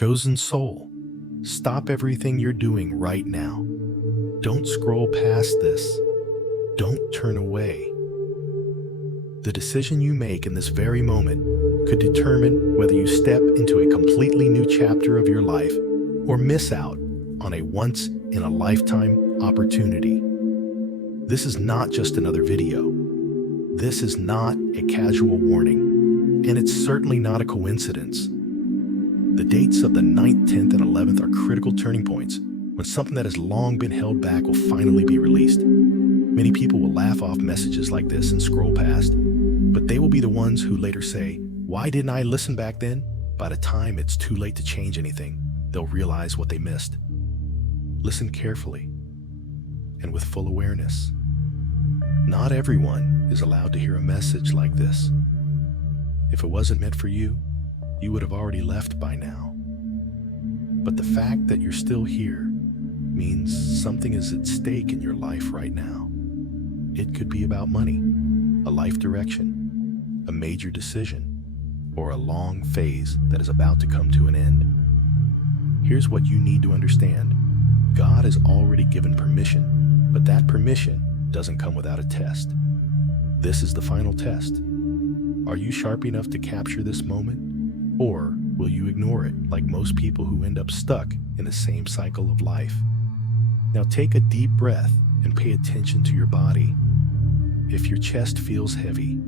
Chosen soul, stop everything you're doing right now. Don't scroll past this. Don't turn away. The decision you make in this very moment could determine whether you step into a completely new chapter of your life or miss out on a once-in-a-lifetime opportunity. This is not just another video. This is not a casual warning, and it's certainly not a coincidence. The dates of the 9th, 10th, and 11th are critical turning points when something that has long been held back will finally be released. Many people will laugh off messages like this and scroll past, but they will be the ones who later say, "Why didn't I listen back then?" By the time it's too late to change anything, they'll realize what they missed. Listen carefully and with full awareness. Not everyone is allowed to hear a message like this. If it wasn't meant for you, you would have already left by now. But the fact that you're still here means something is at stake in your life right now. It could be about money, a life direction, a major decision, or a long phase that is about to come to an end. Here's what you need to understand. God has already given permission, but that permission doesn't come without a test. This is the final test. Are you sharp enough to capture this moment? Or will you ignore it like most people who end up stuck in the same cycle of life? Now take a deep breath and pay attention to your body. If your chest feels heavy,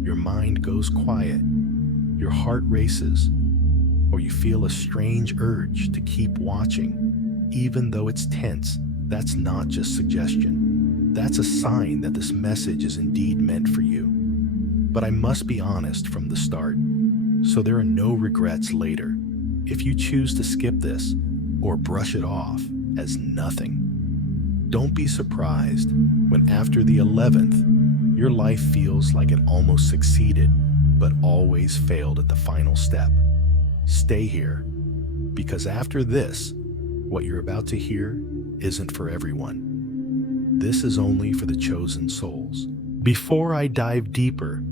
your mind goes quiet, your heart races, or you feel a strange urge to keep watching, even though it's tense, that's not just suggestion. That's a sign that this message is indeed meant for you. But I must be honest from the start, so there are no regrets later. If you choose to skip this or brush it off as nothing, don't be surprised when after the 11th, your life feels like it almost succeeded, but always failed at the final step. Stay here, because after this, what you're about to hear isn't for everyone. This is only for the chosen souls. Before I dive deeper,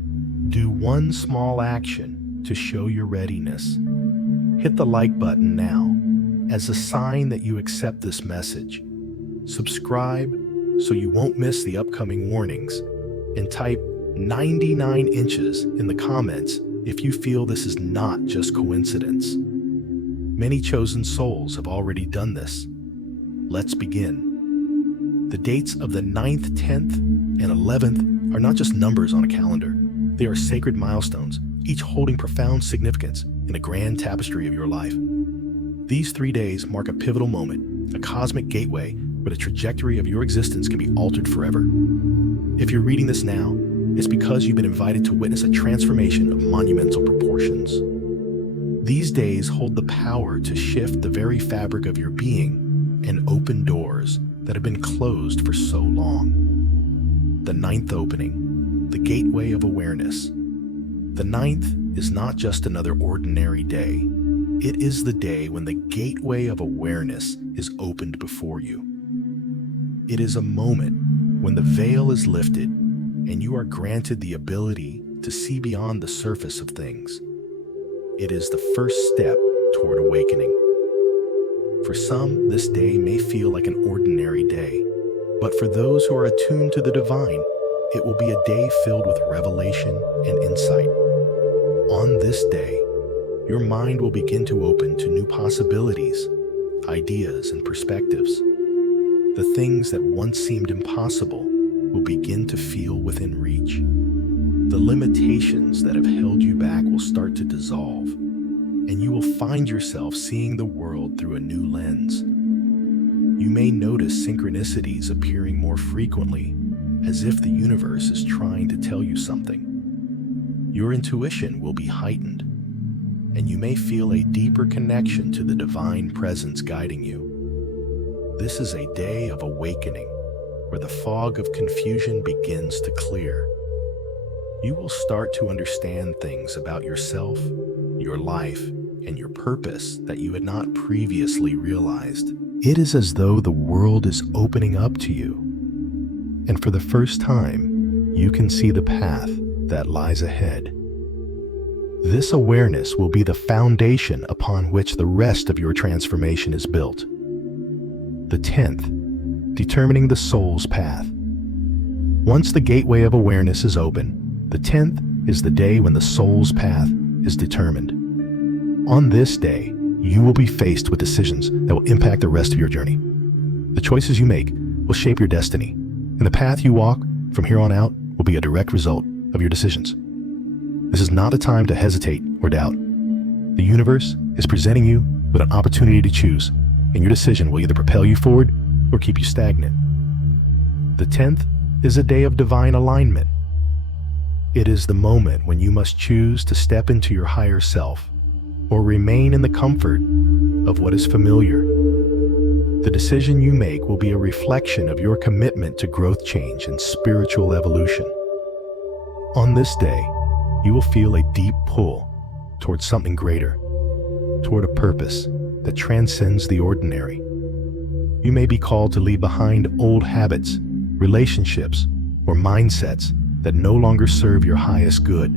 do one small action to show your readiness. Hit the like button now as a sign that you accept this message. Subscribe so you won't miss the upcoming warnings, and type 99 inches in the comments if you feel this is not just coincidence. Many chosen souls have already done this. Let's begin. The dates of the 9th, 10th, and 11th are not just numbers on a calendar. They are sacred milestones, each holding profound significance in a grand tapestry of your life. These 3 days mark a pivotal moment, a cosmic gateway where the trajectory of your existence can be altered forever. If you're reading this now, it's because you've been invited to witness a transformation of monumental proportions. These days hold the power to shift the very fabric of your being and open doors that have been closed for so long. The 9th opening, the gateway of awareness. The 9th is not just another ordinary day. It is the day when the gateway of awareness is opened before you. It is a moment when the veil is lifted and you are granted the ability to see beyond the surface of things. It is the first step toward awakening. For some, this day may feel like an ordinary day, but for those who are attuned to the divine, it will be a day filled with revelation and insight. On this day, your mind will begin to open to new possibilities, ideas, and perspectives. The things that once seemed impossible will begin to feel within reach. The limitations that have held you back will start to dissolve, and you will find yourself seeing the world through a new lens. You may notice synchronicities appearing more frequently, as if the universe is trying to tell you something. Your intuition will be heightened, and you may feel a deeper connection to the divine presence guiding you. This is a day of awakening, where the fog of confusion begins to clear. You will start to understand things about yourself, your life, and your purpose that you had not previously realized. It is as though the world is opening up to you, and for the first time, you can see the path that lies ahead. This awareness will be the foundation upon which the rest of your transformation is built. The 10th, determining the soul's path. Once the gateway of awareness is open, the 10th is the day when the soul's path is determined. On this day, you will be faced with decisions that will impact the rest of your journey. The choices you make will shape your destiny, and the path you walk from here on out will be a direct result of your decisions. This is not a time to hesitate or doubt. The universe is presenting you with an opportunity to choose, and your decision will either propel you forward or keep you stagnant. The 10th is a day of divine alignment. It is the moment when you must choose to step into your higher self or remain in the comfort of what is familiar. The decision you make will be a reflection of your commitment to growth, change, and spiritual evolution. On this day, you will feel a deep pull towards something greater, toward a purpose that transcends the ordinary. You may be called to leave behind old habits, relationships, or mindsets that no longer serve your highest good.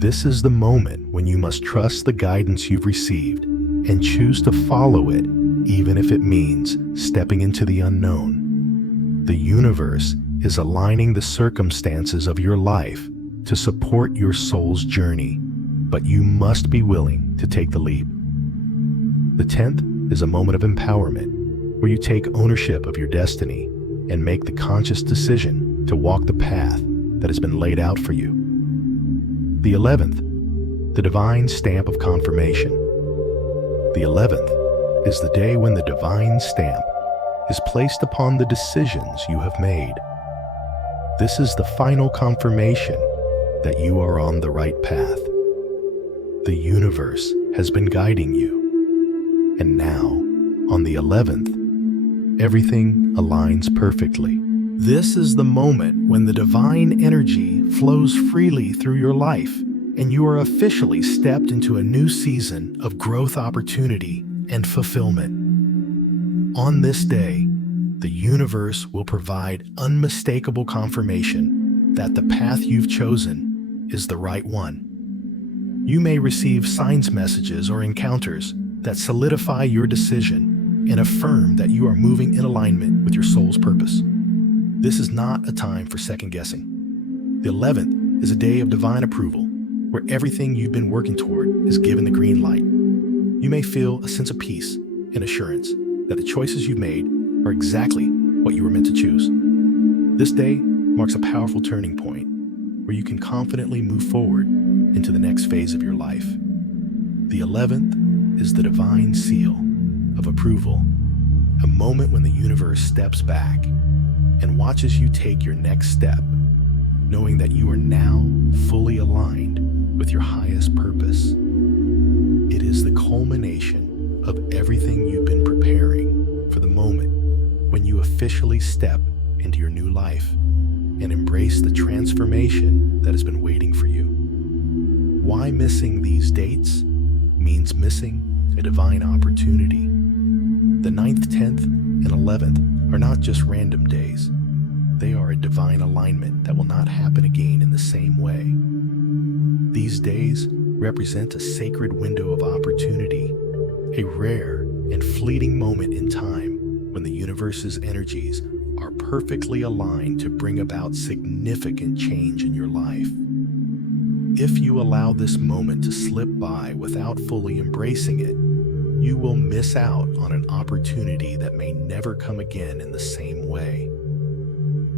This is the moment when you must trust the guidance you've received and choose to follow it, even if it means stepping into the unknown. The universe is aligning the circumstances of your life to support your soul's journey, but you must be willing to take the leap. The 10th is a moment of empowerment, where you take ownership of your destiny and make the conscious decision to walk the path that has been laid out for you. The 11th, the divine stamp of confirmation. The 11th is the day when the divine stamp is placed upon the decisions you have made. This is the final confirmation that you are on the right path. The universe has been guiding you, and now, on the 11th, everything aligns perfectly. This is the moment when the divine energy flows freely through your life, and you are officially stepped into a new season of growth, opportunity, and fulfillment. On this day, the universe will provide unmistakable confirmation that the path you've chosen is the right one. You may receive signs, messages, or encounters that solidify your decision and affirm that you are moving in alignment with your soul's purpose. This is not a time for second guessing. The 11th is a day of divine approval, where everything you've been working toward is given the green light. You may feel a sense of peace and assurance that the choices you've made are exactly what you were meant to choose. This day marks a powerful turning point where you can confidently move forward into the next phase of your life. The 11th is the divine seal of approval, a moment when the universe steps back and watches you take your next step, knowing that you are now fully aligned with your highest purpose. It is the culmination of everything you've been preparing for, the moment when you officially step into your new life and embrace the transformation that has been waiting for you. Why missing these dates means missing a divine opportunity. The 9th, 10th, and 11th are not just random days. They are a divine alignment that will not happen again in the same way. These days represent a sacred window of opportunity, a rare and fleeting moment in time when the universe's energies are perfectly aligned to bring about significant change in your life. If you allow this moment to slip by without fully embracing it, you will miss out on an opportunity that may never come again in the same way.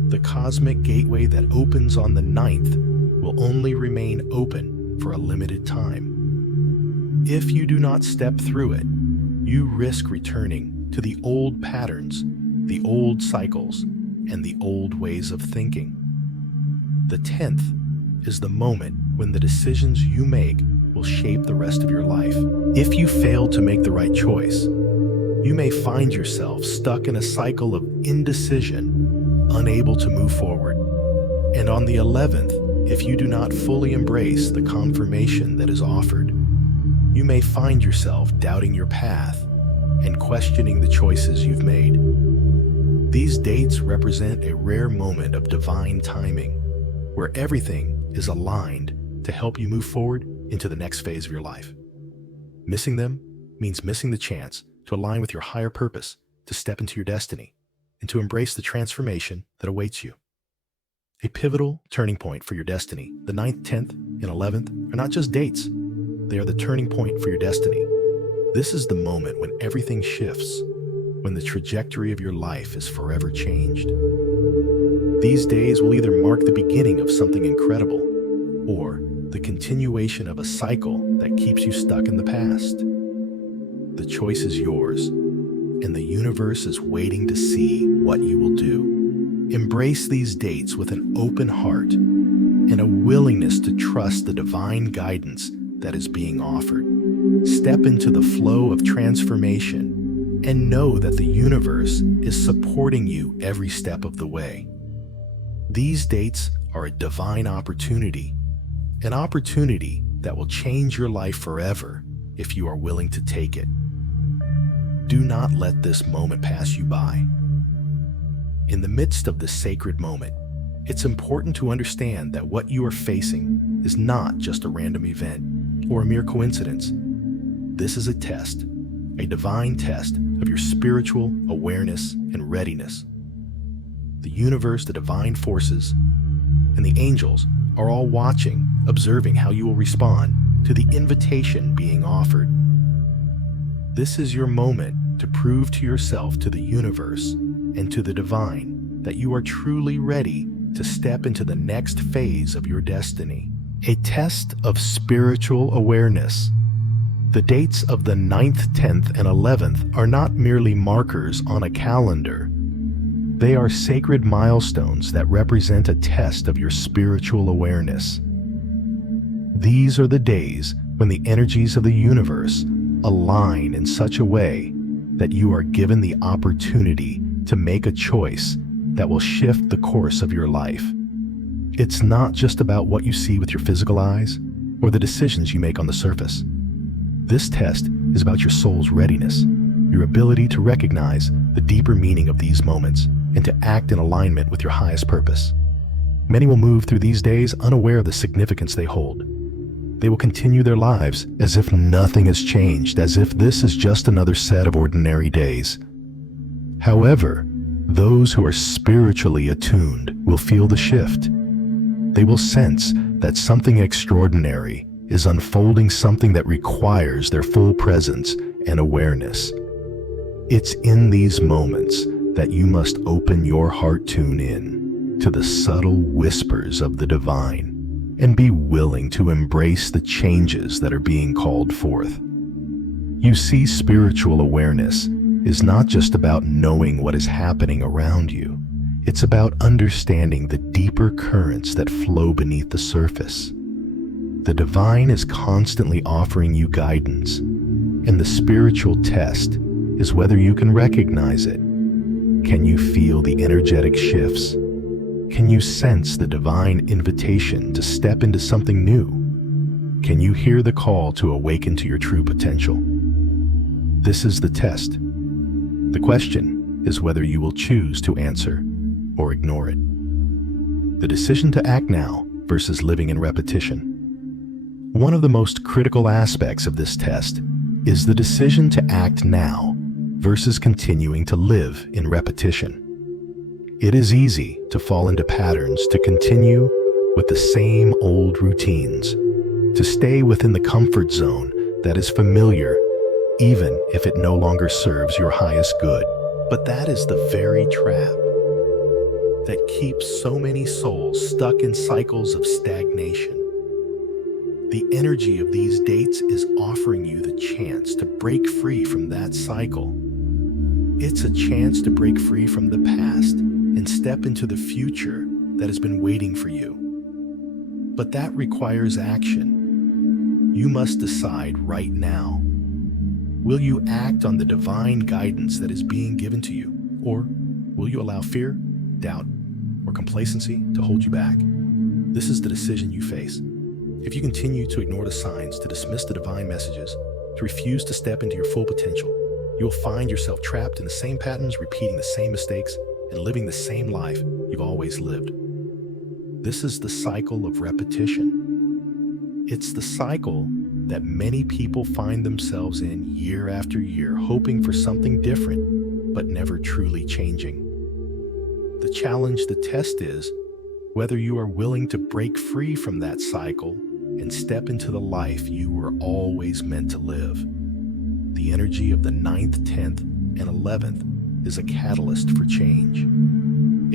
The cosmic gateway that opens on the 9th will only remain open for a limited time. If you do not step through it, you risk returning to the old patterns, the old cycles, and the old ways of thinking. The 10th is the moment when the decisions you make will shape the rest of your life. If you fail to make the right choice, you may find yourself stuck in a cycle of indecision, unable to move forward. And on the 11th, if you do not fully embrace the confirmation that is offered, you may find yourself doubting your path and questioning the choices you've made. These dates represent a rare moment of divine timing, where everything is aligned to help you move forward into the next phase of your life. Missing them means missing the chance to align with your higher purpose, to step into your destiny, and to embrace the transformation that awaits you. A pivotal turning point for your destiny, the 9th, 10th, and 11th, are not just dates. They are the turning point for your destiny. This is the moment when everything shifts, when the trajectory of your life is forever changed. These days will either mark the beginning of something incredible or the continuation of a cycle that keeps you stuck in the past. The choice is yours, and the universe is waiting to see what you will do. Embrace these dates with an open heart and a willingness to trust the divine guidance that is being offered. Step into the flow of transformation and know that the universe is supporting you every step of the way. These dates are a divine opportunity, an opportunity that will change your life forever if you are willing to take it. Do not let this moment pass you by. In the midst of this sacred moment, it's important to understand that what you are facing is not just a random event or a mere coincidence. This is a test, a divine test of your spiritual awareness and readiness. The universe, the divine forces, and the angels are all watching, observing how you will respond to the invitation being offered. This is your moment to prove to yourself, to the universe, and to the divine that you are truly ready to step into the next phase of your destiny. A test of spiritual awareness. The dates of the 9th, 10th, and 11th are not merely markers on a calendar. They are sacred milestones that represent a test of your spiritual awareness. These are the days when the energies of the universe align in such a way that you are given the opportunity to make a choice that will shift the course of your life. It's not just about what you see with your physical eyes or the decisions you make on the surface. This test is about your soul's readiness, your ability to recognize the deeper meaning of these moments and to act in alignment with your highest purpose. Many will move through these days unaware of the significance they hold. They will continue their lives as if nothing has changed, as if this is just another set of ordinary days. However, those who are spiritually attuned will feel the shift. They will sense that something extraordinary is unfolding, something that requires their full presence and awareness. It's in these moments that you must open your heart, tune in to the subtle whispers of the divine, and be willing to embrace the changes that are being called forth. You see, spiritual awareness is not just about knowing what is happening around you. It's about understanding the deeper currents that flow beneath the surface. The divine is constantly offering you guidance, and the spiritual test is whether you can recognize it. Can you feel the energetic shifts? Can you sense the divine invitation to step into something new? Can you hear the call to awaken to your true potential? This is the test. The question is whether you will choose to answer or ignore it. The decision to act now versus living in repetition. One of the most critical aspects of this test is the decision to act now versus continuing to live in repetition. It is easy to fall into patterns, to continue with the same old routines, to stay within the comfort zone that is familiar, even if it no longer serves your highest good. But that is the very trap that keeps so many souls stuck in cycles of stagnation. The energy of these dates is offering you the chance to break free from that cycle. It's a chance to break free from the past and step into the future that has been waiting for you. But that requires action. You must decide right now. Will you act on the divine guidance that is being given to you? Or will you allow fear, doubt, or complacency to hold you back? This is the decision you face. If you continue to ignore the signs, to dismiss the divine messages, to refuse to step into your full potential, you will find yourself trapped in the same patterns, repeating the same mistakes, and living the same life you've always lived. This is the cycle of repetition. It's the cycle that many people find themselves in year after year, hoping for something different, but never truly changing. The challenge, the test is whether you are willing to break free from that cycle and step into the life you were always meant to live. The energy of the 9th, 10th, and 11th is a catalyst for change.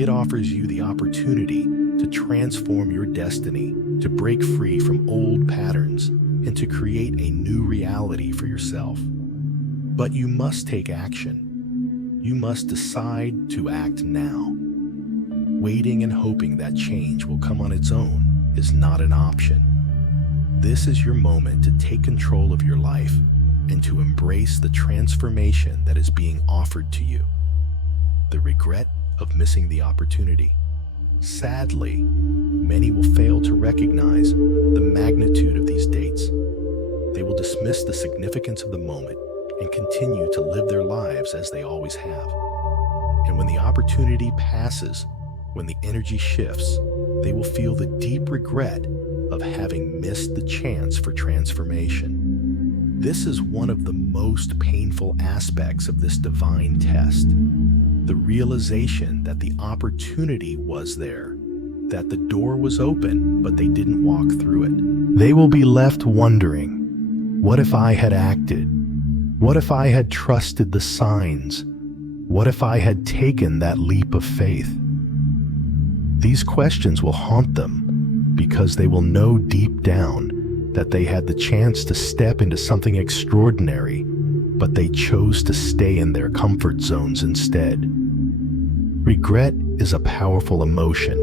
It offers you the opportunity to transform your destiny, to break free from old patterns, and to create a new reality for yourself. But you must take action. You must decide to act now. Waiting and hoping that change will come on its own is not an option. This is your moment to take control of your life and to embrace the transformation that is being offered to you. The regret of missing the opportunity. Sadly, many will fail to recognize the magnitude of these dates. They will dismiss the significance of the moment and continue to live their lives as they always have. And when the opportunity passes, when the energy shifts, they will feel the deep regret of having missed the chance for transformation. This is one of the most painful aspects of this divine test. The realization that the opportunity was there, that the door was open, but they didn't walk through it. They will be left wondering, what if I had acted? What if I had trusted the signs? What if I had taken that leap of faith? These questions will haunt them because they will know deep down that they had the chance to step into something extraordinary, but they chose to stay in their comfort zones instead. Regret is a powerful emotion,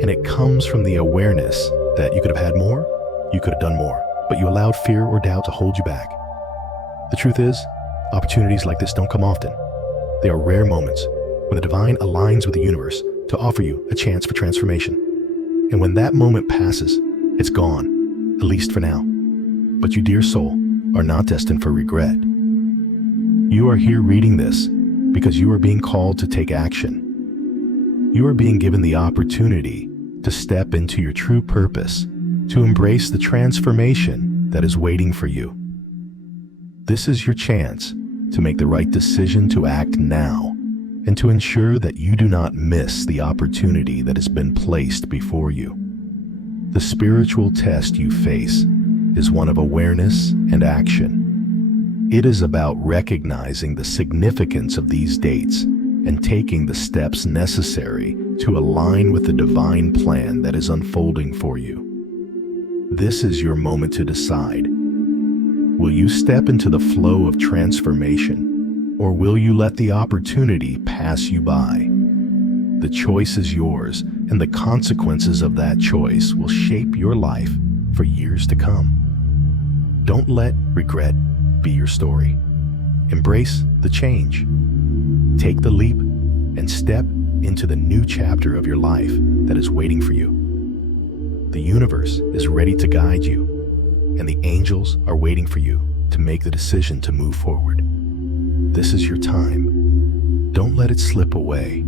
and it comes from the awareness that you could have had more, you could have done more, but you allowed fear or doubt to hold you back. The truth is, opportunities like this don't come often. They are rare moments when the divine aligns with the universe to offer you a chance for transformation. And when that moment passes, it's gone, at least for now. But you, dear soul, are not destined for regret. You are here reading this because you are being called to take action. You are being given the opportunity to step into your true purpose, to embrace the transformation that is waiting for you. This is your chance to make the right decision, to act now, and to ensure that you do not miss the opportunity that has been placed before you. The spiritual test you face is one of awareness and action. It is about recognizing the significance of these dates and taking the steps necessary to align with the divine plan that is unfolding for you. This is your moment to decide. Will you step into the flow of transformation, or will you let the opportunity pass you by? The choice is yours, and the consequences of that choice will shape your life for years to come. Don't let regret be your story. Embrace the change. Take the leap and step into the new chapter of your life that is waiting for you. The universe is ready to guide you, and the angels are waiting for you to make the decision to move forward. This is your time. Don't let it slip away.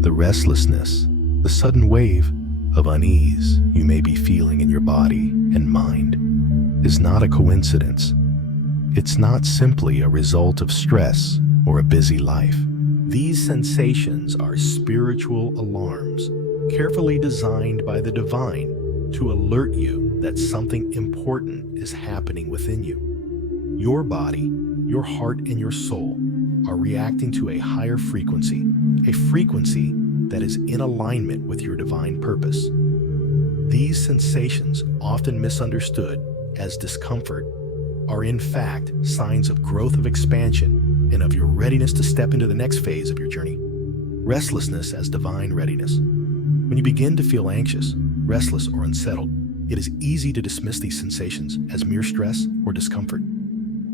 The restlessness, the sudden wave of unease you may be feeling in your body and mind is not a coincidence. It's not simply a result of stress or a busy life. These sensations are spiritual alarms, carefully designed by the divine to alert you that something important is happening within you. Your body, your heart, and your soul are reacting to a higher frequency, a frequency that is in alignment with your divine purpose. These sensations, often misunderstood as discomfort, are in fact signs of growth, of expansion, and of your readiness to step into the next phase of your journey. Restlessness as divine readiness. When you begin to feel anxious, restless, or unsettled, it is easy to dismiss these sensations as mere stress or discomfort.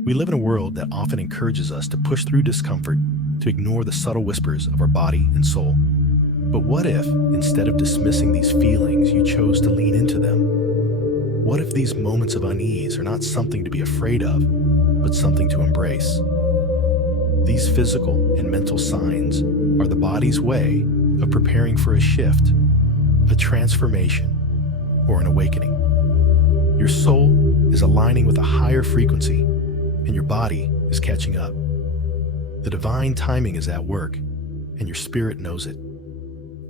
We live in a world that often encourages us to push through discomfort, to ignore the subtle whispers of our body and soul. But what if, instead of dismissing these feelings, you chose to lean into them? What if these moments of unease are not something to be afraid of, but something to embrace? These physical and mental signs are the body's way of preparing for a shift, a transformation, or an awakening. Your soul is aligning with a higher frequency, and your body is catching up. The divine timing is at work, and your spirit knows it.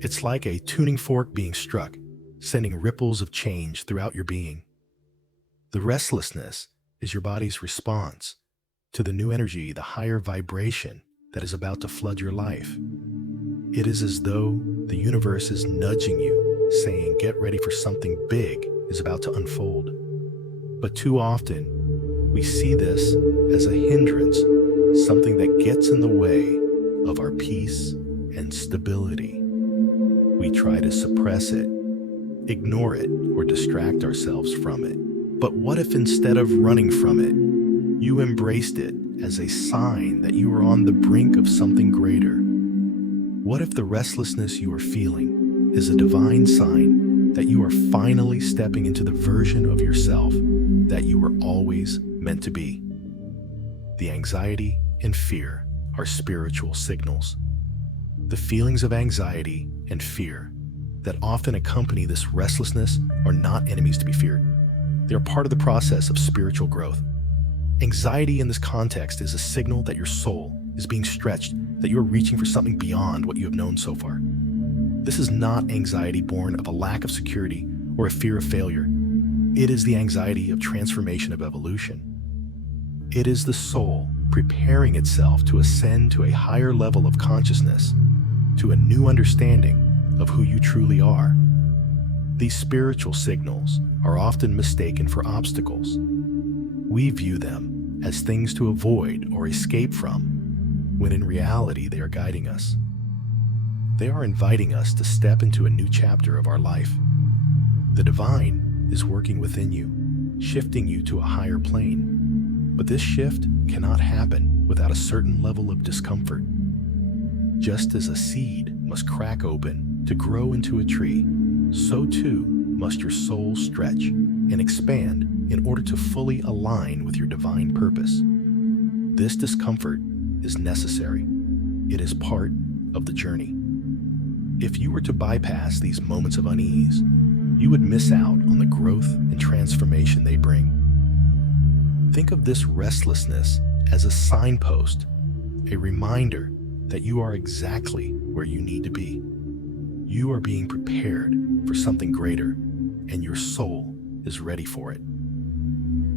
It's like a tuning fork being struck, sending ripples of change throughout your being. The restlessness is your body's response to the new energy, the higher vibration that is about to flood your life. It is as though the universe is nudging you, saying, get ready for something big is about to unfold. But too often, we see this as a hindrance, something that gets in the way of our peace and stability. We try to suppress it, ignore it, or distract ourselves from it. But what if instead of running from it, you embraced it as a sign that you are on the brink of something greater? What if the restlessness you are feeling is a divine sign that you are finally stepping into the version of yourself that you were always meant to be? The anxiety and fear are spiritual signals. The feelings of anxiety and fear that often accompany this restlessness are not enemies to be feared. They are part of the process of spiritual growth. Anxiety in this context is a signal that your soul is being stretched, that you are reaching for something beyond what you have known so far. This is not anxiety born of a lack of security or a fear of failure. It is the anxiety of transformation, of evolution. It is the soul preparing itself to ascend to a higher level of consciousness, to a new understanding of who you truly are. These spiritual signals are often mistaken for obstacles. We view them as things to avoid or escape from, when in reality they are guiding us. They are inviting us to step into a new chapter of our life. The divine is working within you, shifting you to a higher plane. But this shift cannot happen without a certain level of discomfort. Just as a seed must crack open to grow into a tree, so too must your soul stretch and expand in order to fully align with your divine purpose. This discomfort is necessary. It is part of the journey. If you were to bypass these moments of unease, you would miss out on the growth and transformation they bring. Think of this restlessness as a signpost, a reminder that you are exactly where you need to be. You are being prepared for something greater, and your soul is ready for it.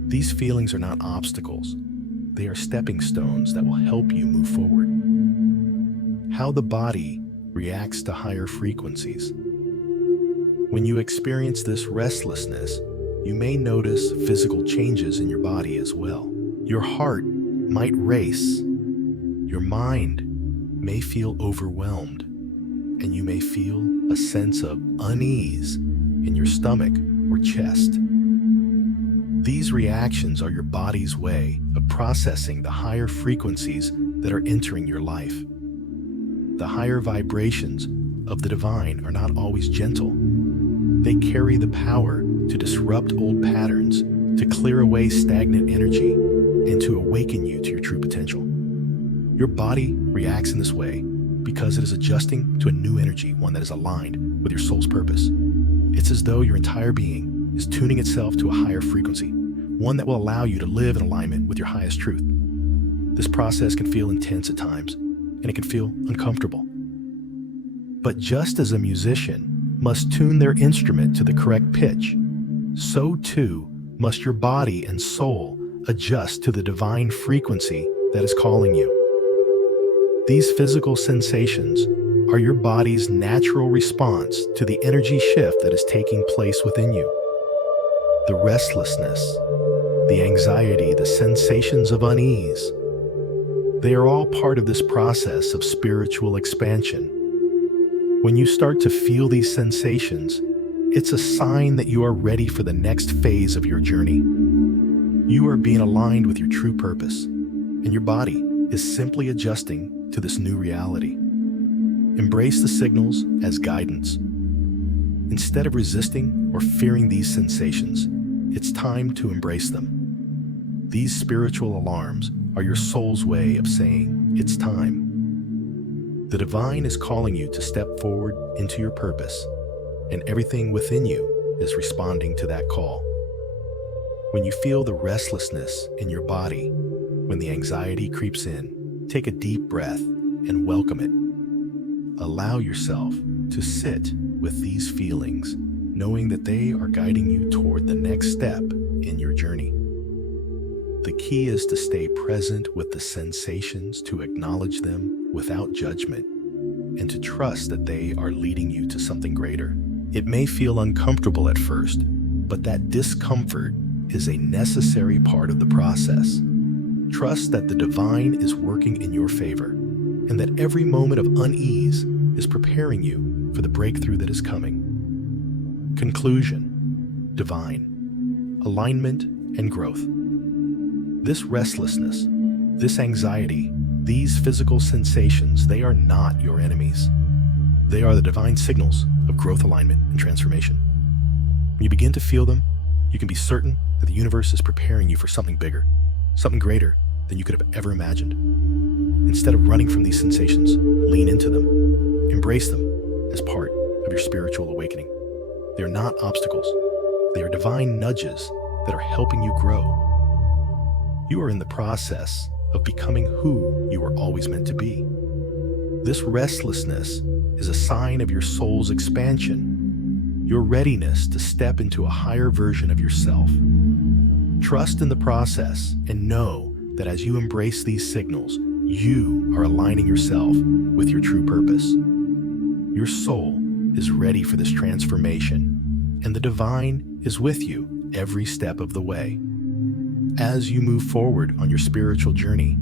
These feelings are not obstacles. They are stepping stones that will help you move forward. How the body reacts to higher frequencies. When you experience this restlessness, you may notice physical changes in your body as well. Your heart might race. Your mind may feel overwhelmed, and you may feel a sense of unease in your stomach or chest. These reactions are your body's way of processing the higher frequencies that are entering your life. The higher vibrations of the divine are not always gentle. They carry the power to disrupt old patterns, to clear away stagnant energy, and to awaken you to your true potential. Your body reacts in this way because it is adjusting to a new energy, one that is aligned with your soul's purpose. It's as though your entire being is tuning itself to a higher frequency, one that will allow you to live in alignment with your highest truth. This process can feel intense at times, and it can feel uncomfortable. But just as a musician must tune their instrument to the correct pitch, so too must your body and soul adjust to the divine frequency that is calling you. These physical sensations are your body's natural response to the energy shift that is taking place within you. The restlessness, the anxiety, the sensations of unease, they are all part of this process of spiritual expansion. When you start to feel these sensations, it's a sign that you are ready for the next phase of your journey. You are being aligned with your true purpose, and your body is simply adjusting to this new reality. Embrace the signals as guidance. Instead of resisting or fearing these sensations, it's time to embrace them. These spiritual alarms are your soul's way of saying, it's time. The divine is calling you to step forward into your purpose, and everything within you is responding to that call. When you feel the restlessness in your body, when the anxiety creeps in, take a deep breath and welcome it. Allow yourself to sit with these feelings, knowing that they are guiding you toward the next step in your journey. The key is to stay present with the sensations, to acknowledge them without judgment, and to trust that they are leading you to something greater. It may feel uncomfortable at first, but that discomfort is a necessary part of the process. Trust that the divine is working in your favor, and that every moment of unease is preparing you for the breakthrough that is coming. Conclusion: divine, alignment, and growth. This restlessness, this anxiety, these physical sensations, they are not your enemies. They are the divine signals of growth, alignment, and transformation. When you begin to feel them, you can be certain that the universe is preparing you for something bigger, something greater than you could have ever imagined. Instead of running from these sensations, lean into them. Embrace them as part of your spiritual awakening. They are not obstacles. They are divine nudges that are helping you grow. You are in the process of becoming who you were always meant to be. This restlessness is a sign of your soul's expansion, your readiness to step into a higher version of yourself. Trust in the process and know that as you embrace these signals, you are aligning yourself with your true purpose. Your soul is ready for this transformation, and the divine is with you every step of the way. As you move forward on your spiritual journey,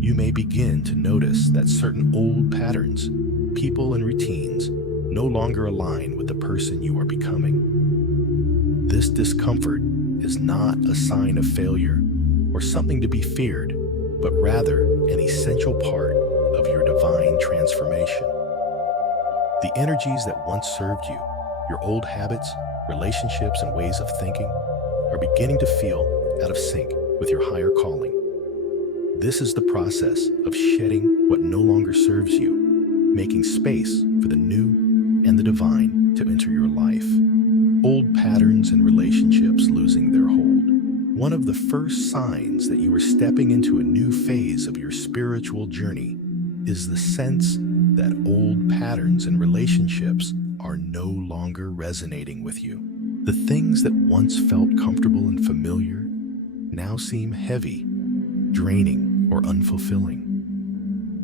you may begin to notice that certain old patterns, people, and routines no longer align with the person you are becoming. This discomfort is not a sign of failure or something to be feared, but rather an essential part of your divine transformation. The energies that once served you, your old habits, relationships, and ways of thinking, are beginning to feel out of sync with your higher calling. This is the process of shedding what no longer serves you, making space for the new and the divine to enter your life. Old patterns and relationships losing their hold. One of the first signs that you are stepping into a new phase of your spiritual journey is the sense that old patterns and relationships are no longer resonating with you. The things that once felt comfortable and familiar now seem heavy, draining, or unfulfilling.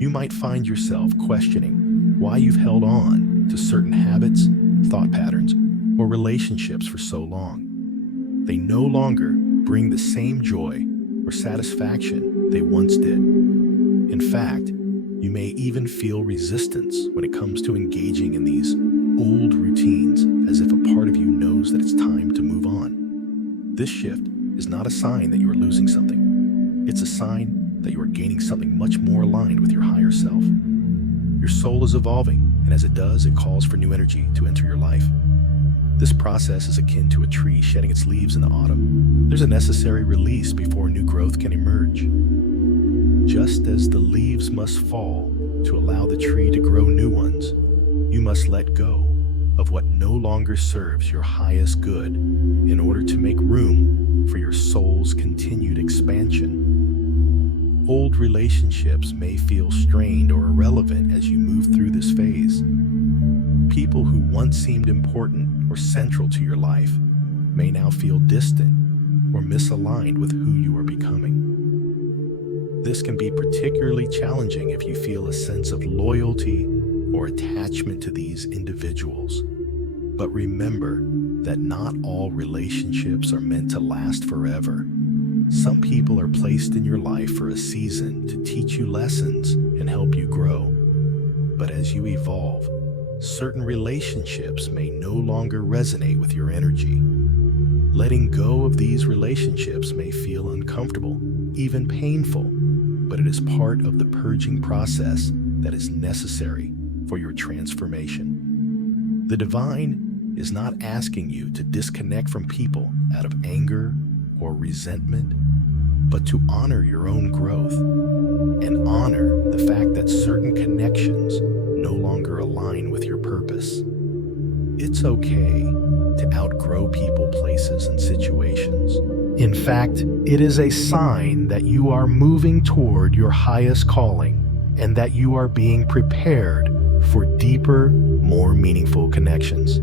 You might find yourself questioning why you've held on to certain habits, thought patterns, or relationships for so long. They no longer bring the same joy or satisfaction they once did. In fact, you may even feel resistance when it comes to engaging in these old routines, as if a part of you knows that it's time to move on. This shift is not a sign that you are losing something. It's a sign that you are gaining something much more aligned with your higher self. Your soul is evolving, and as it does, it calls for new energy to enter your life. This process is akin to a tree shedding its leaves in the autumn. There's a necessary release before new growth can emerge. Just as the leaves must fall to allow the tree to grow new ones, you must let go of what no longer serves your highest good in order to make room for your soul's continued expansion. Old relationships may feel strained or irrelevant as you move through this phase. People who once seemed important or central to your life may now feel distant or misaligned with who you are becoming. This can be particularly challenging if you feel a sense of loyalty or attachment to these individuals. But remember that not all relationships are meant to last forever. Some people are placed in your life for a season to teach you lessons and help you grow. But as you evolve, certain relationships may no longer resonate with your energy. Letting go of these relationships may feel uncomfortable, even painful, but it is part of the purging process that is necessary for your transformation. The divine is not asking you to disconnect from people out of anger or resentment, but to honor your own growth and honor the fact that certain connections no longer align with your purpose. It's okay to outgrow people, places, and situations. In fact, it is a sign that you are moving toward your highest calling and that you are being prepared for deeper, more meaningful connections.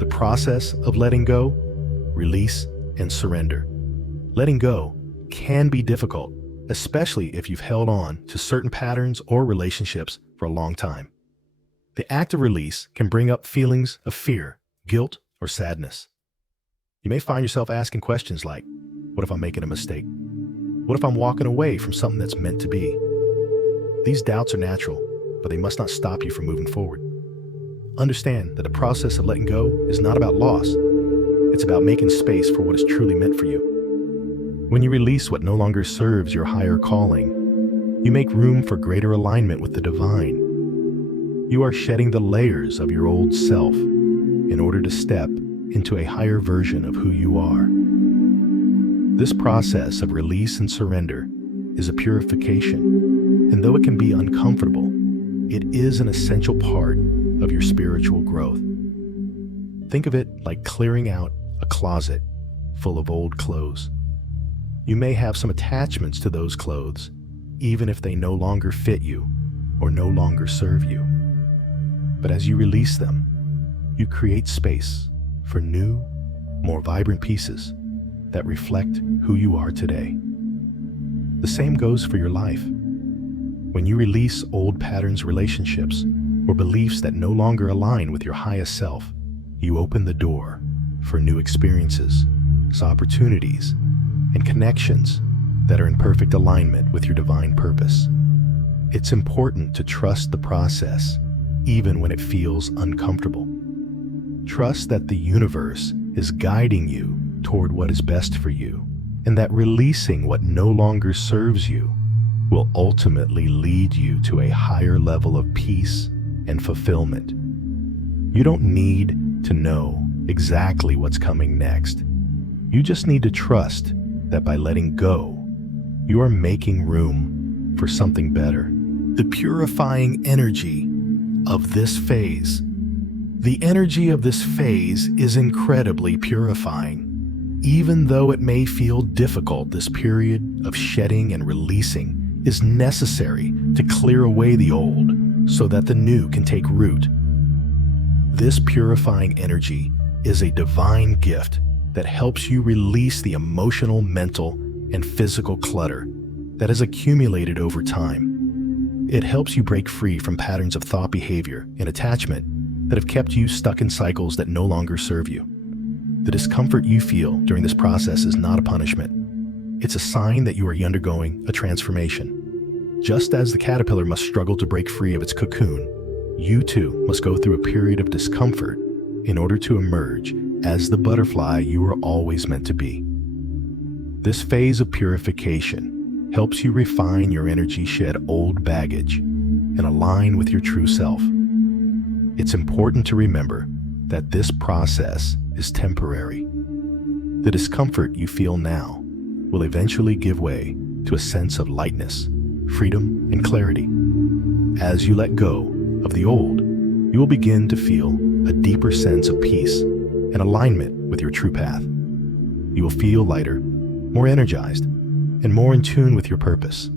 The process of letting go, release, and surrender. Letting go can be difficult, especially if you've held on to certain patterns or relationships for a long time. The act of release can bring up feelings of fear, guilt, or sadness. You may find yourself asking questions like, what if I'm making a mistake? What if I'm walking away from something that's meant to be? These doubts are natural, but they must not stop you from moving forward. Understand that the process of letting go is not about loss. It's about making space for what is truly meant for you. When you release what no longer serves your higher calling, you make room for greater alignment with the divine. You are shedding the layers of your old self in order to step into a higher version of who you are. This process of release and surrender is a purification, and though it can be uncomfortable, it is an essential part of your spiritual growth. Think of it like clearing out a closet full of old clothes. You may have some attachments to those clothes, even if they no longer fit you or no longer serve you. But as you release them, you create space for new, more vibrant pieces that reflect who you are today. The same goes for your life. When you release old patterns, relationships, or beliefs that no longer align with your highest self, you open the door for new experiences, opportunities, and connections that are in perfect alignment with your divine purpose. It's important to trust the process, even when it feels uncomfortable. Trust that the universe is guiding you toward what is best for you, and that releasing what no longer serves you will ultimately lead you to a higher level of peace and fulfillment. You don't need to know exactly what's coming next. You just need to trust that by letting go, you are making room for something better. The purifying energy of this phase. The energy of this phase is incredibly purifying. Even though it may feel difficult, this period of shedding and releasing is necessary to clear away the old so that the new can take root. This purifying energy is a divine gift that helps you release the emotional, mental, and physical clutter that has accumulated over time. It helps you break free from patterns of thought, behavior, and attachment that have kept you stuck in cycles that no longer serve you. The discomfort you feel during this process is not a punishment. It's a sign that you are undergoing a transformation. Just as the caterpillar must struggle to break free of its cocoon, you too must go through a period of discomfort in order to emerge as the butterfly you were always meant to be. This phase of purification helps you refine your energy, shed old baggage, and align with your true self. It's important to remember that this process is temporary. The discomfort you feel now will eventually give way to a sense of lightness, freedom, and clarity. As you let go of the old, you will begin to feel a deeper sense of peace and alignment with your true path. You will feel lighter, more energized, and more in tune with your purpose.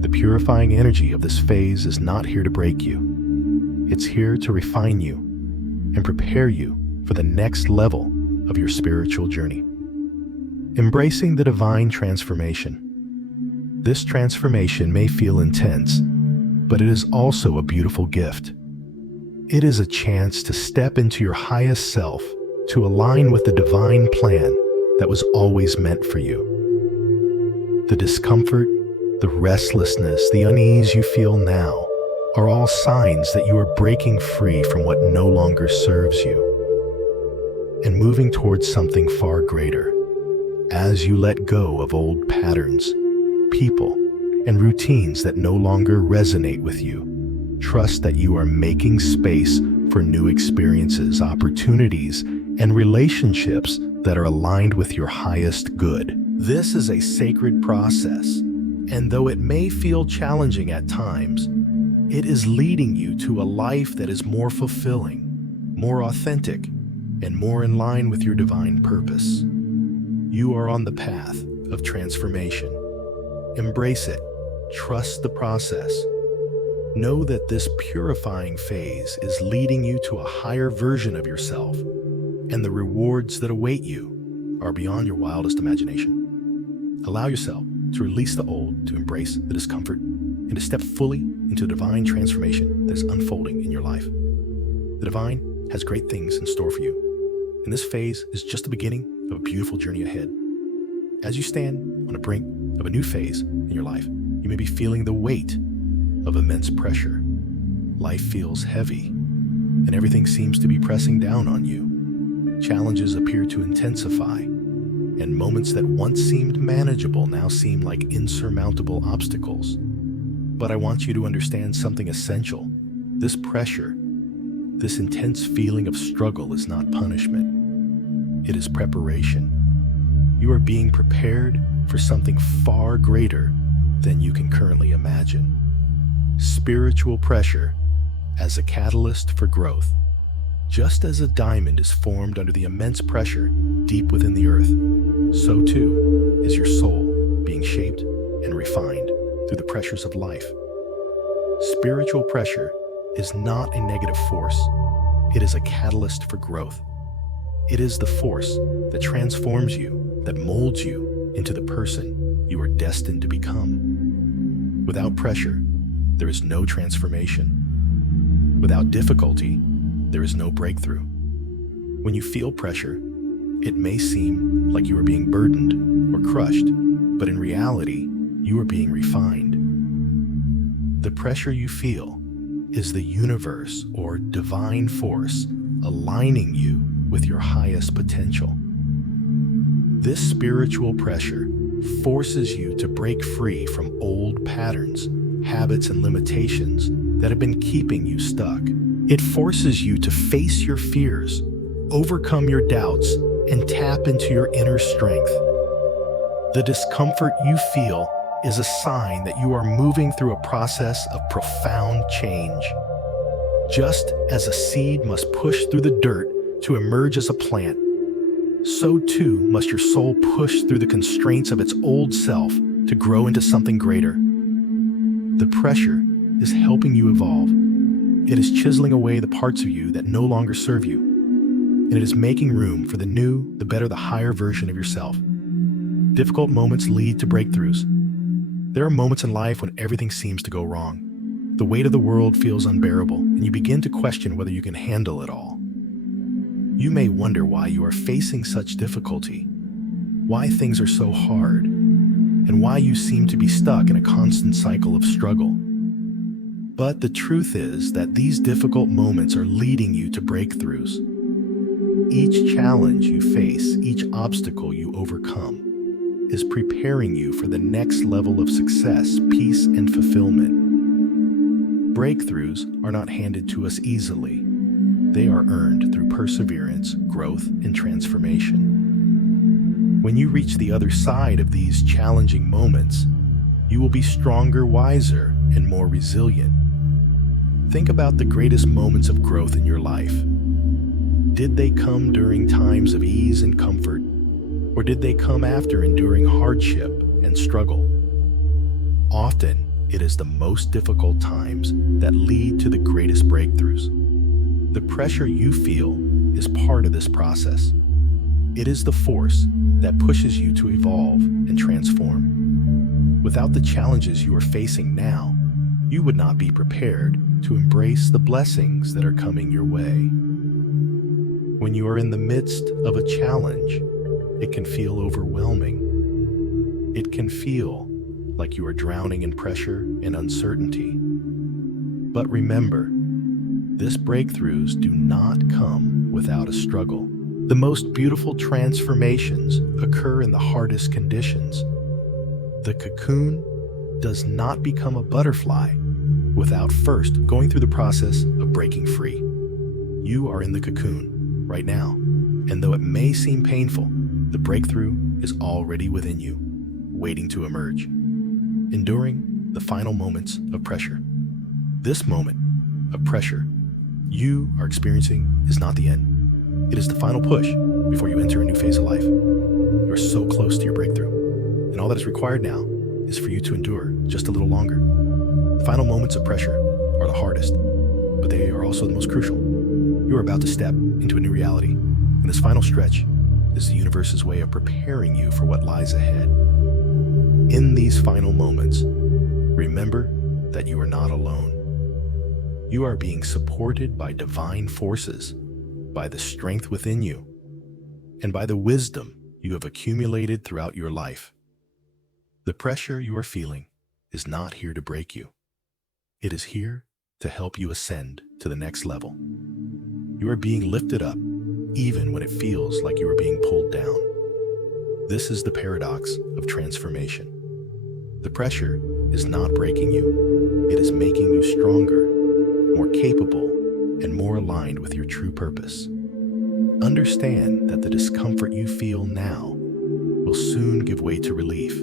The purifying energy of this phase is not here to break you. It's here to refine you and prepare you for the next level of your spiritual journey. Embracing the divine transformation. This transformation may feel intense, but it is also a beautiful gift. It is a chance to step into your highest self, to align with the divine plan that was always meant for you. The discomfort, the restlessness, the unease you feel now are all signs that you are breaking free from what no longer serves you and moving towards something far greater. As you let go of old patterns, people, and routines that no longer resonate with you, trust that you are making space for new experiences, opportunities, and relationships that are aligned with your highest good. This is a sacred process, and though it may feel challenging at times, it is leading you to a life that is more fulfilling, more authentic, and more in line with your divine purpose. You are on the path of transformation. Embrace it. Trust the process. Know that this purifying phase is leading you to a higher version of yourself, and the rewards that await you are beyond your wildest imagination. Allow yourself to release the old, to embrace the discomfort, and to step fully into the divine transformation that is unfolding in your life. The divine has great things in store for you, and this phase is just the beginning of a beautiful journey ahead. As you stand on the brink of a new phase in your life, you may be feeling the weight of immense pressure. Life feels heavy, and everything seems to be pressing down on you. Challenges appear to intensify, and moments that once seemed manageable now seem like insurmountable obstacles. But I want you to understand something essential. This pressure, this intense feeling of struggle is not punishment. It is preparation. You are being prepared for something far greater than you can currently imagine. Spiritual pressure as a catalyst for growth. Just as a diamond is formed under the immense pressure deep within the earth, so too is your soul being shaped and refined through the pressures of life. Spiritual pressure is not a negative force. It is a catalyst for growth. It is the force that transforms you, that molds you into the person you are destined to become. Without pressure, there is no transformation. Without difficulty, there is no breakthrough. When you feel pressure, it may seem like you are being burdened or crushed, but in reality, you are being refined. The pressure you feel is the universe or divine force aligning you with your highest potential. This spiritual pressure forces you to break free from old patterns, habits, and limitations that have been keeping you stuck. It forces you to face your fears, overcome your doubts, and tap into your inner strength. The discomfort you feel is a sign that you are moving through a process of profound change. Just as a seed must push through the dirt to emerge as a plant, so too must your soul push through the constraints of its old self to grow into something greater. The pressure is helping you evolve. It is chiseling away the parts of you that no longer serve you, and it is making room for the new, the better, the higher version of yourself. Difficult moments lead to breakthroughs. There are moments in life when everything seems to go wrong. The weight of the world feels unbearable, and you begin to question whether you can handle it all. You may wonder why you are facing such difficulty, why things are so hard, and why you seem to be stuck in a constant cycle of struggle. But the truth is that these difficult moments are leading you to breakthroughs. Each challenge you face, each obstacle you overcome, is preparing you for the next level of success, peace, and fulfillment. Breakthroughs are not handed to us easily. They are earned through perseverance, growth, and transformation. When you reach the other side of these challenging moments, you will be stronger, wiser, and more resilient. Think about the greatest moments of growth in your life. Did they come during times of ease and comfort, or did they come after enduring hardship and struggle? Often, it is the most difficult times that lead to the greatest breakthroughs. The pressure you feel is part of this process. It is the force that pushes you to evolve and transform. Without the challenges you are facing now, you would not be prepared to embrace the blessings that are coming your way. When you are in the midst of a challenge, it can feel overwhelming. It can feel like you are drowning in pressure and uncertainty. But remember, these breakthroughs do not come without a struggle. The most beautiful transformations occur in the hardest conditions. The cocoon does not become a butterfly without first going through the process of breaking free. You are in the cocoon right now, and though it may seem painful, the breakthrough is already within you, waiting to emerge, enduring the final moments of pressure. This moment of pressure you are experiencing is not the end. It is the final push before you enter a new phase of life. You are so close to your breakthrough, and all that is required now is for you to endure just a little longer. The final moments of pressure are the hardest, but they are also the most crucial. You are about to step into a new reality, and this final stretch is the universe's way of preparing you for what lies ahead. In these final moments, remember that you are not alone. You are being supported by divine forces, by the strength within you, and by the wisdom you have accumulated throughout your life. The pressure you are feeling is not here to break you. It is here to help you ascend to the next level. You are being lifted up, even when it feels like you are being pulled down. This is the paradox of transformation. The pressure is not breaking you. It is making you stronger, more capable, and more aligned with your true purpose. Understand that the discomfort you feel now will soon give way to relief.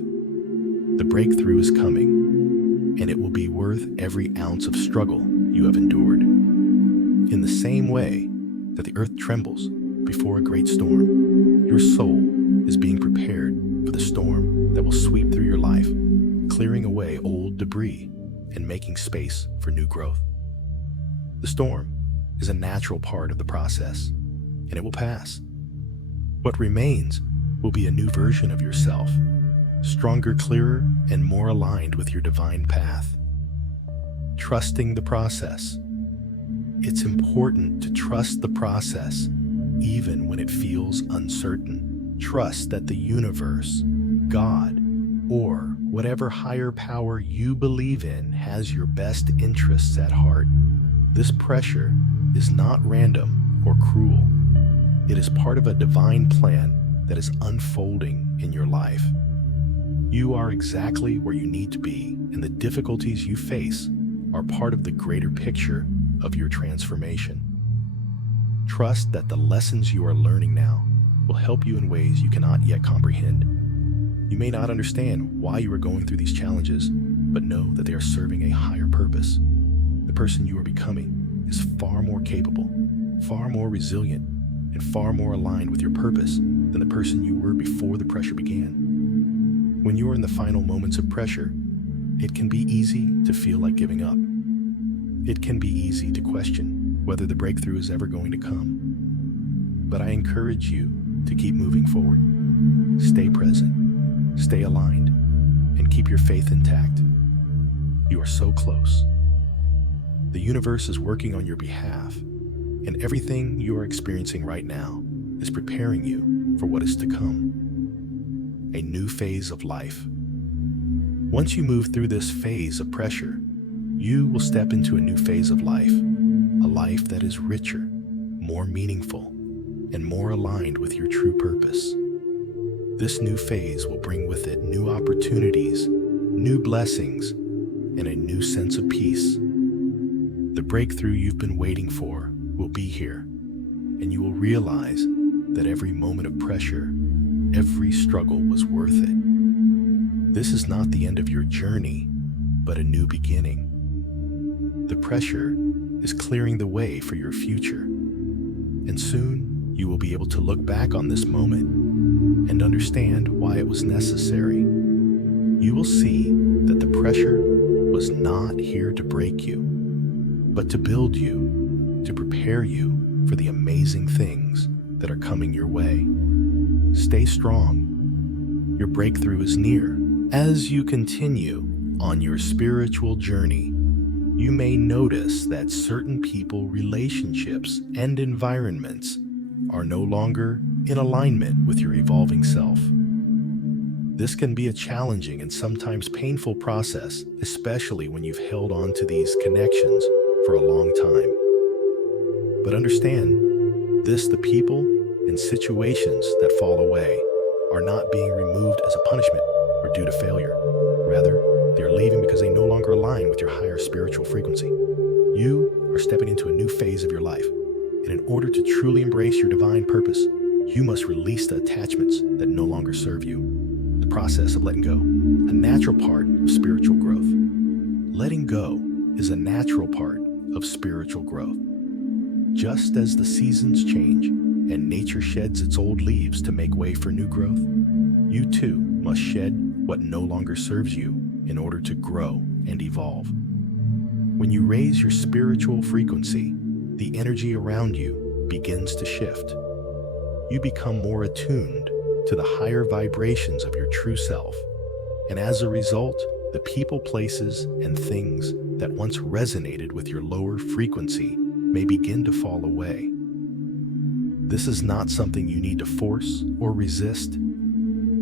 The breakthrough is coming, and it will be worth every ounce of struggle you have endured. In the same way that the earth trembles before a great storm, your soul is being prepared for the storm that will sweep through your life, clearing away old debris and making space for new growth. The storm is a natural part of the process, and it will pass. What remains will be a new version of yourself, stronger, clearer, and more aligned with your divine path. Trusting the process. It's important to trust the process, even when it feels uncertain. Trust that the universe, God, or whatever higher power you believe in has your best interests at heart. This pressure is not random or cruel. It is part of a divine plan that is unfolding in your life. You are exactly where you need to be, and the difficulties you face are part of the greater picture of your transformation. Trust that the lessons you are learning now will help you in ways you cannot yet comprehend. You may not understand why you are going through these challenges, but know that they are serving a higher purpose. The person you are becoming is far more capable, far more resilient, and far more aligned with your purpose than the person you were before the pressure began. When you are in the final moments of pressure, it can be easy to feel like giving up. It can be easy to question whether the breakthrough is ever going to come. But I encourage you to keep moving forward. Stay present, stay aligned, and keep your faith intact. You are so close. The universe is working on your behalf, and everything you are experiencing right now is preparing you for what is to come. A new phase of life. Once you move through this phase of pressure, you will step into a new phase of life, a life that is richer, more meaningful, and more aligned with your true purpose. This new phase will bring with it new opportunities, new blessings, and a new sense of peace. The breakthrough you've been waiting for will be here, and you will realize that every moment of pressure, every struggle was worth it. This is not the end of your journey, but a new beginning. The pressure is clearing the way for your future, and soon you will be able to look back on this moment and understand why it was necessary. You will see that the pressure was not here to break you, but to build you, to prepare you for the amazing things that are coming your way. Stay strong. Your breakthrough is near. As you continue on your spiritual journey, you may notice that certain people, relationships, and environments are no longer in alignment with your evolving self. This can be a challenging and sometimes painful process, especially when you've held on to these connections for a long time. But understand this: the people and situations that fall away are not being removed as a punishment or due to failure. Rather, they are leaving because they no longer align with your higher spiritual frequency. You are stepping into a new phase of your life, and in order to truly embrace your divine purpose, you must release the attachments that no longer serve you. The process of letting go, a natural part of spiritual growth. Letting go is a natural part of spiritual growth. Just as the seasons change and nature sheds its old leaves to make way for new growth, you too must shed what no longer serves you in order to grow and evolve. When you raise your spiritual frequency, the energy around you begins to shift. You become more attuned to the higher vibrations of your true self, and as a result, the people, places, and things that once resonated with your lower frequency may begin to fall away. This is not something you need to force or resist.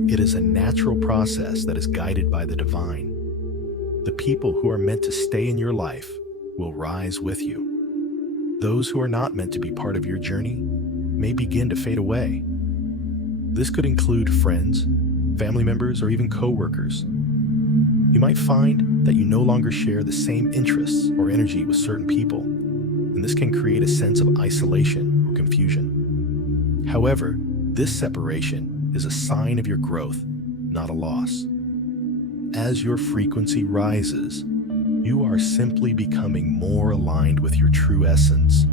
It is a natural process that is guided by the divine. The people who are meant to stay in your life will rise with you. Those who are not meant to be part of your journey may begin to fade away. This could include friends, family members, or even co-workers. You might find that you no longer share the same interests or energy with certain people, and this can create a sense of isolation or confusion. However, this separation is a sign of your growth, not a loss. As your frequency rises, you are simply becoming more aligned with your true essence,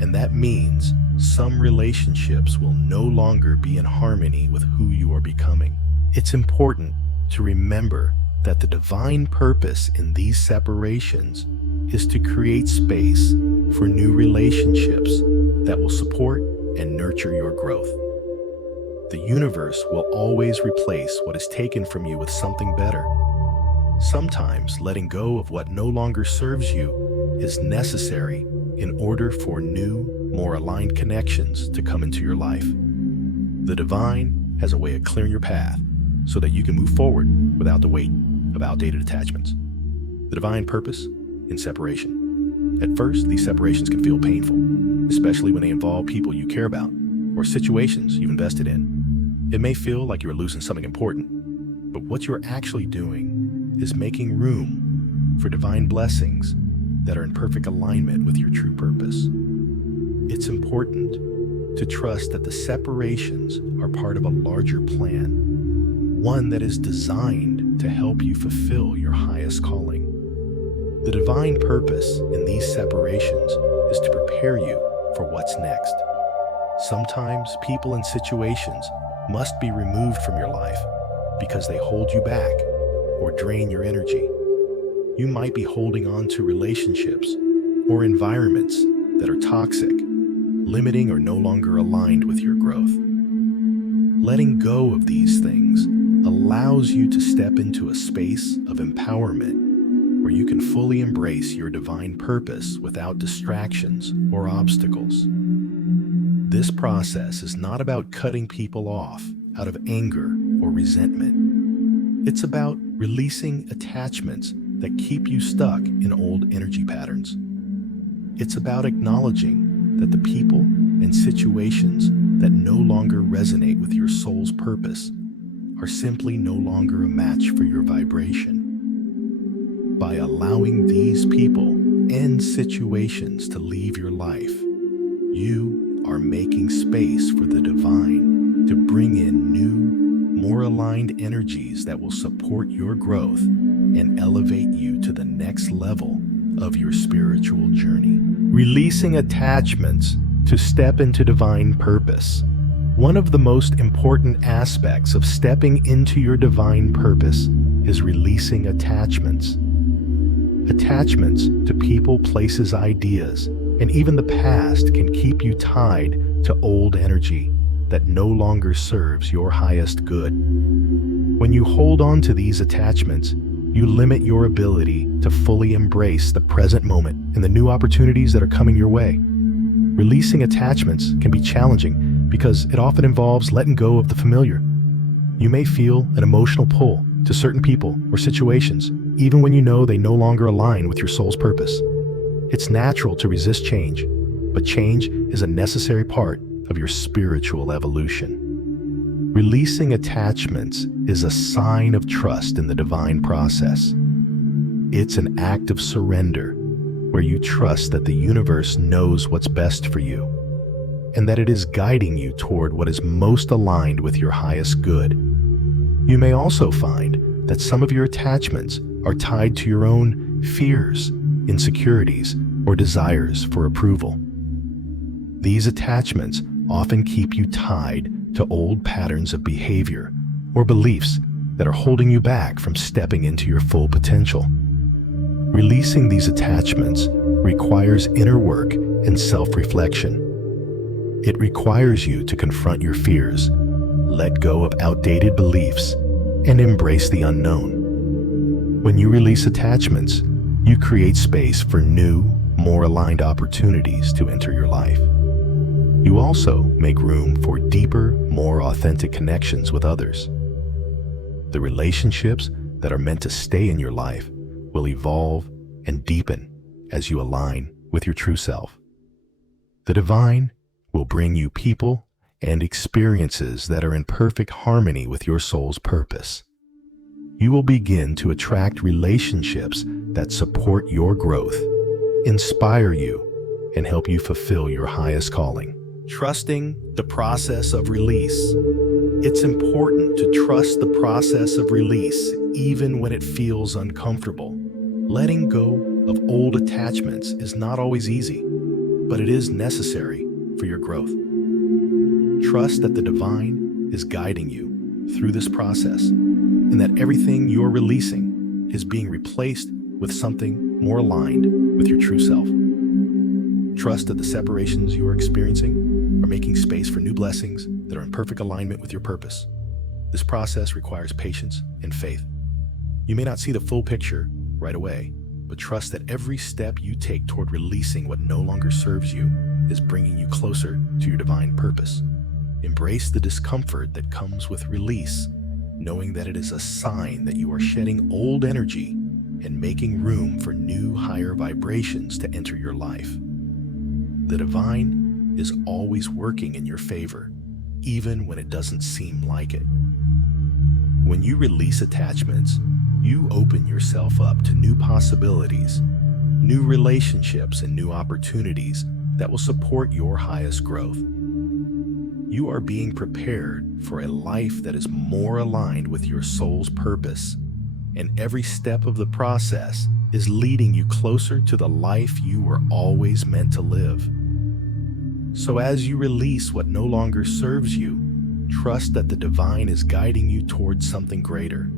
and that means some relationships will no longer be in harmony with who you are becoming. It's important to remember that the divine purpose in these separations is to create space for new relationships that will support and nurture your growth. The universe will always replace what is taken from you with something better. Sometimes letting go of what no longer serves you is necessary in order for new, more aligned connections to come into your life. The divine has a way of clearing your path so that you can move forward without the weight of outdated attachments. The divine purpose in separation. At first, these separations can feel painful, especially when they involve people you care about or situations you've invested in. It may feel like you're losing something important, but what you're actually doing is making room for divine blessings that are in perfect alignment with your true purpose. It's important to trust that the separations are part of a larger plan, one that is designed to help you fulfill your highest calling. The divine purpose in these separations is to prepare you for what's next. Sometimes people and situations must be removed from your life because they hold you back or drain your energy. You might be holding on to relationships or environments that are toxic, limiting or no longer aligned with your growth. Letting go of these things allows you to step into a space of empowerment where you can fully embrace your divine purpose without distractions or obstacles. This process is not about cutting people off out of anger or resentment. It's about releasing attachments that keep you stuck in old energy patterns. It's about acknowledging that the people and situations that no longer resonate with your soul's purpose are simply no longer a match for your vibration. By allowing these people and situations to leave your life, you are making space for the divine to bring in new, more aligned energies that will support your growth and elevate you to the next level of your spiritual journey. Releasing attachments to step into divine purpose. One of the most important aspects of stepping into your divine purpose is releasing attachments. Attachments to people, places, ideas, and even the past can keep you tied to old energy that no longer serves your highest good. When you hold on to these attachments, you limit your ability to fully embrace the present moment and the new opportunities that are coming your way. Releasing attachments can be challenging because it often involves letting go of the familiar. You may feel an emotional pull to certain people or situations, even when you know they no longer align with your soul's purpose. It's natural to resist change, but change is a necessary part of your spiritual evolution. Releasing attachments is a sign of trust in the divine process. It's an act of surrender where you trust that the universe knows what's best for you and that it is guiding you toward what is most aligned with your highest good. You may also find that some of your attachments are tied to your own fears, insecurities, or desires for approval. These attachments often keep you tied to old patterns of behavior or beliefs that are holding you back from stepping into your full potential. Releasing these attachments requires inner work and self-reflection. It requires you to confront your fears, let go of outdated beliefs, and embrace the unknown. When you release attachments, you create space for new, more aligned opportunities to enter your life. You also make room for deeper, more authentic connections with others. The relationships that are meant to stay in your life will evolve and deepen as you align with your true self. The divine will bring you people and experiences that are in perfect harmony with your soul's purpose. You will begin to attract relationships that support your growth, inspire you, and help you fulfill your highest calling. Trusting the process of release. It's important to trust the process of release even when it feels uncomfortable. Letting go of old attachments is not always easy, but it is necessary for your growth. Trust that the divine is guiding you through this process and that everything you're releasing is being replaced with something more aligned with your true self. Trust that the separations you are experiencing are making space for new blessings that are in perfect alignment with your purpose. This process requires patience and faith. You may not see the full picture right away, but trust that every step you take toward releasing what no longer serves you is bringing you closer to your divine purpose. Embrace the discomfort that comes with release, knowing that it is a sign that you are shedding old energy and making room for new, higher vibrations to enter your life. The divine is always working in your favor, even when it doesn't seem like it. When you release attachments, you open yourself up to new possibilities, new relationships, and new opportunities that will support your highest growth. You are being prepared for a life that is more aligned with your soul's purpose, and every step of the process is leading you closer to the life you were always meant to live. So as you release what no longer serves you, trust that the divine is guiding you towards something greater.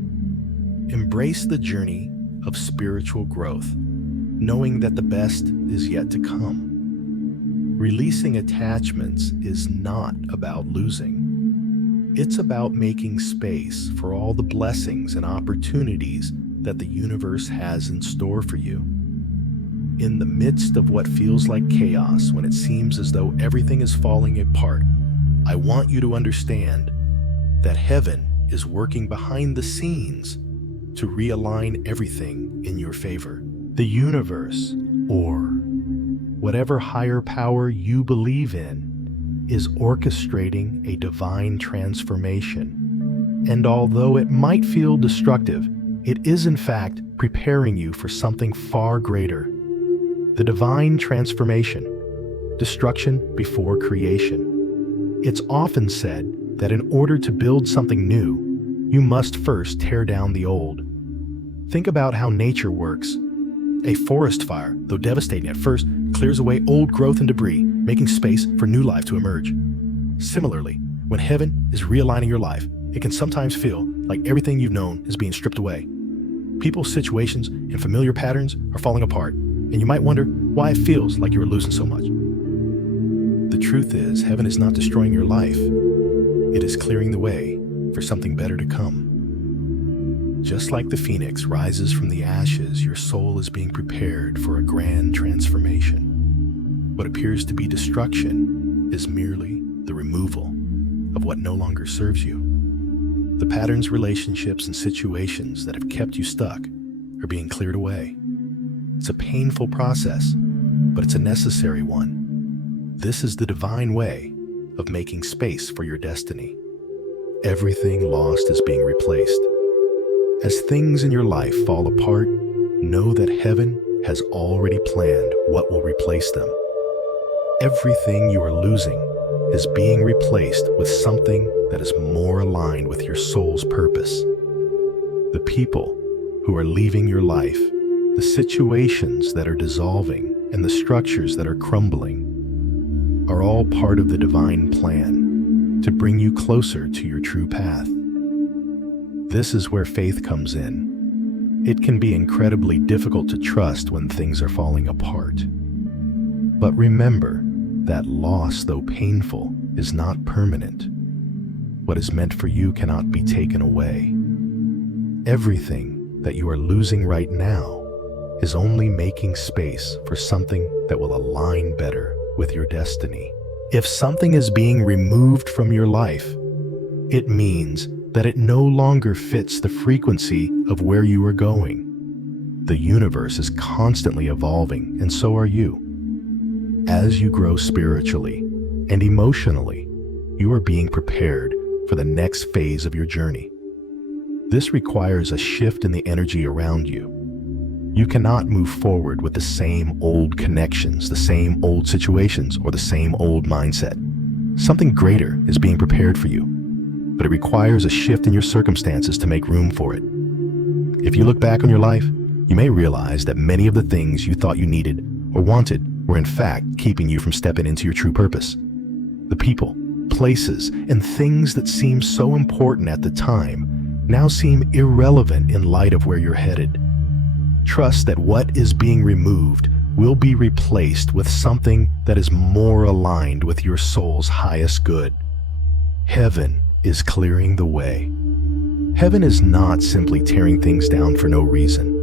Embrace the journey of spiritual growth, knowing that the best is yet to come. Releasing attachments is not about losing. It's about making space for all the blessings and opportunities that the universe has in store for you. In the midst of what feels like chaos, when it seems as though everything is falling apart, I want you to understand that heaven is working behind the scenes to realign everything in your favor. The universe, or whatever higher power you believe in, is orchestrating a divine transformation. And although it might feel destructive, it is in fact preparing you for something far greater. The divine transformation, destruction before creation. It's often said that in order to build something new, you must first tear down the old. Think about how nature works. A forest fire, though devastating at first, clears away old growth and debris, making space for new life to emerge. Similarly, when heaven is realigning your life, it can sometimes feel like everything you've known is being stripped away. People, situations, and familiar patterns are falling apart, and you might wonder why it feels like you are losing so much. The truth is, heaven is not destroying your life. It is clearing the way for something better to come. Just like the phoenix rises from the ashes, your soul is being prepared for a grand transformation. What appears to be destruction is merely the removal of what no longer serves you. The patterns, relationships, and situations that have kept you stuck are being cleared away. It's a painful process, but it's a necessary one. This is the divine way of making space for your destiny. Everything lost is being replaced. As things in your life fall apart, know that heaven has already planned what will replace them. Everything you are losing is being replaced with something that is more aligned with your soul's purpose. The people who are leaving your life, the situations that are dissolving, and the structures that are crumbling, are all part of the divine plan to bring you closer to your true path. This is where faith comes in. It can be incredibly difficult to trust when things are falling apart. But remember that loss, though painful, is not permanent. What is meant for you cannot be taken away. Everything that you are losing right now is only making space for something that will align better with your destiny. If something is being removed from your life, it means that it no longer fits the frequency of where you are going. The universe is constantly evolving, and so are you. As you grow spiritually and emotionally, you are being prepared for the next phase of your journey. This requires a shift in the energy around you. You cannot move forward with the same old connections, the same old situations, or the same old mindset. Something greater is being prepared for you, but it requires a shift in your circumstances to make room for it. If you look back on your life, you may realize that many of the things you thought you needed or wanted were in fact keeping you from stepping into your true purpose. The people, places, and things that seemed so important at the time now seem irrelevant in light of where you're headed. Trust that what is being removed will be replaced with something that is more aligned with your soul's highest good. Heaven is clearing the way. Heaven is not simply tearing things down for no reason.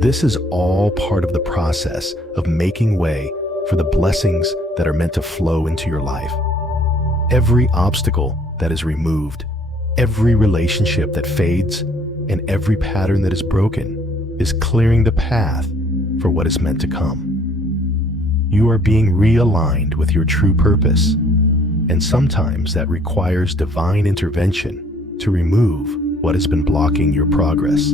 This is all part of the process of making way for the blessings that are meant to flow into your life. Every obstacle that is removed, every relationship that fades, and every pattern that is broken is clearing the path for what is meant to come. You are being realigned with your true purpose, and sometimes that requires divine intervention to remove what has been blocking your progress.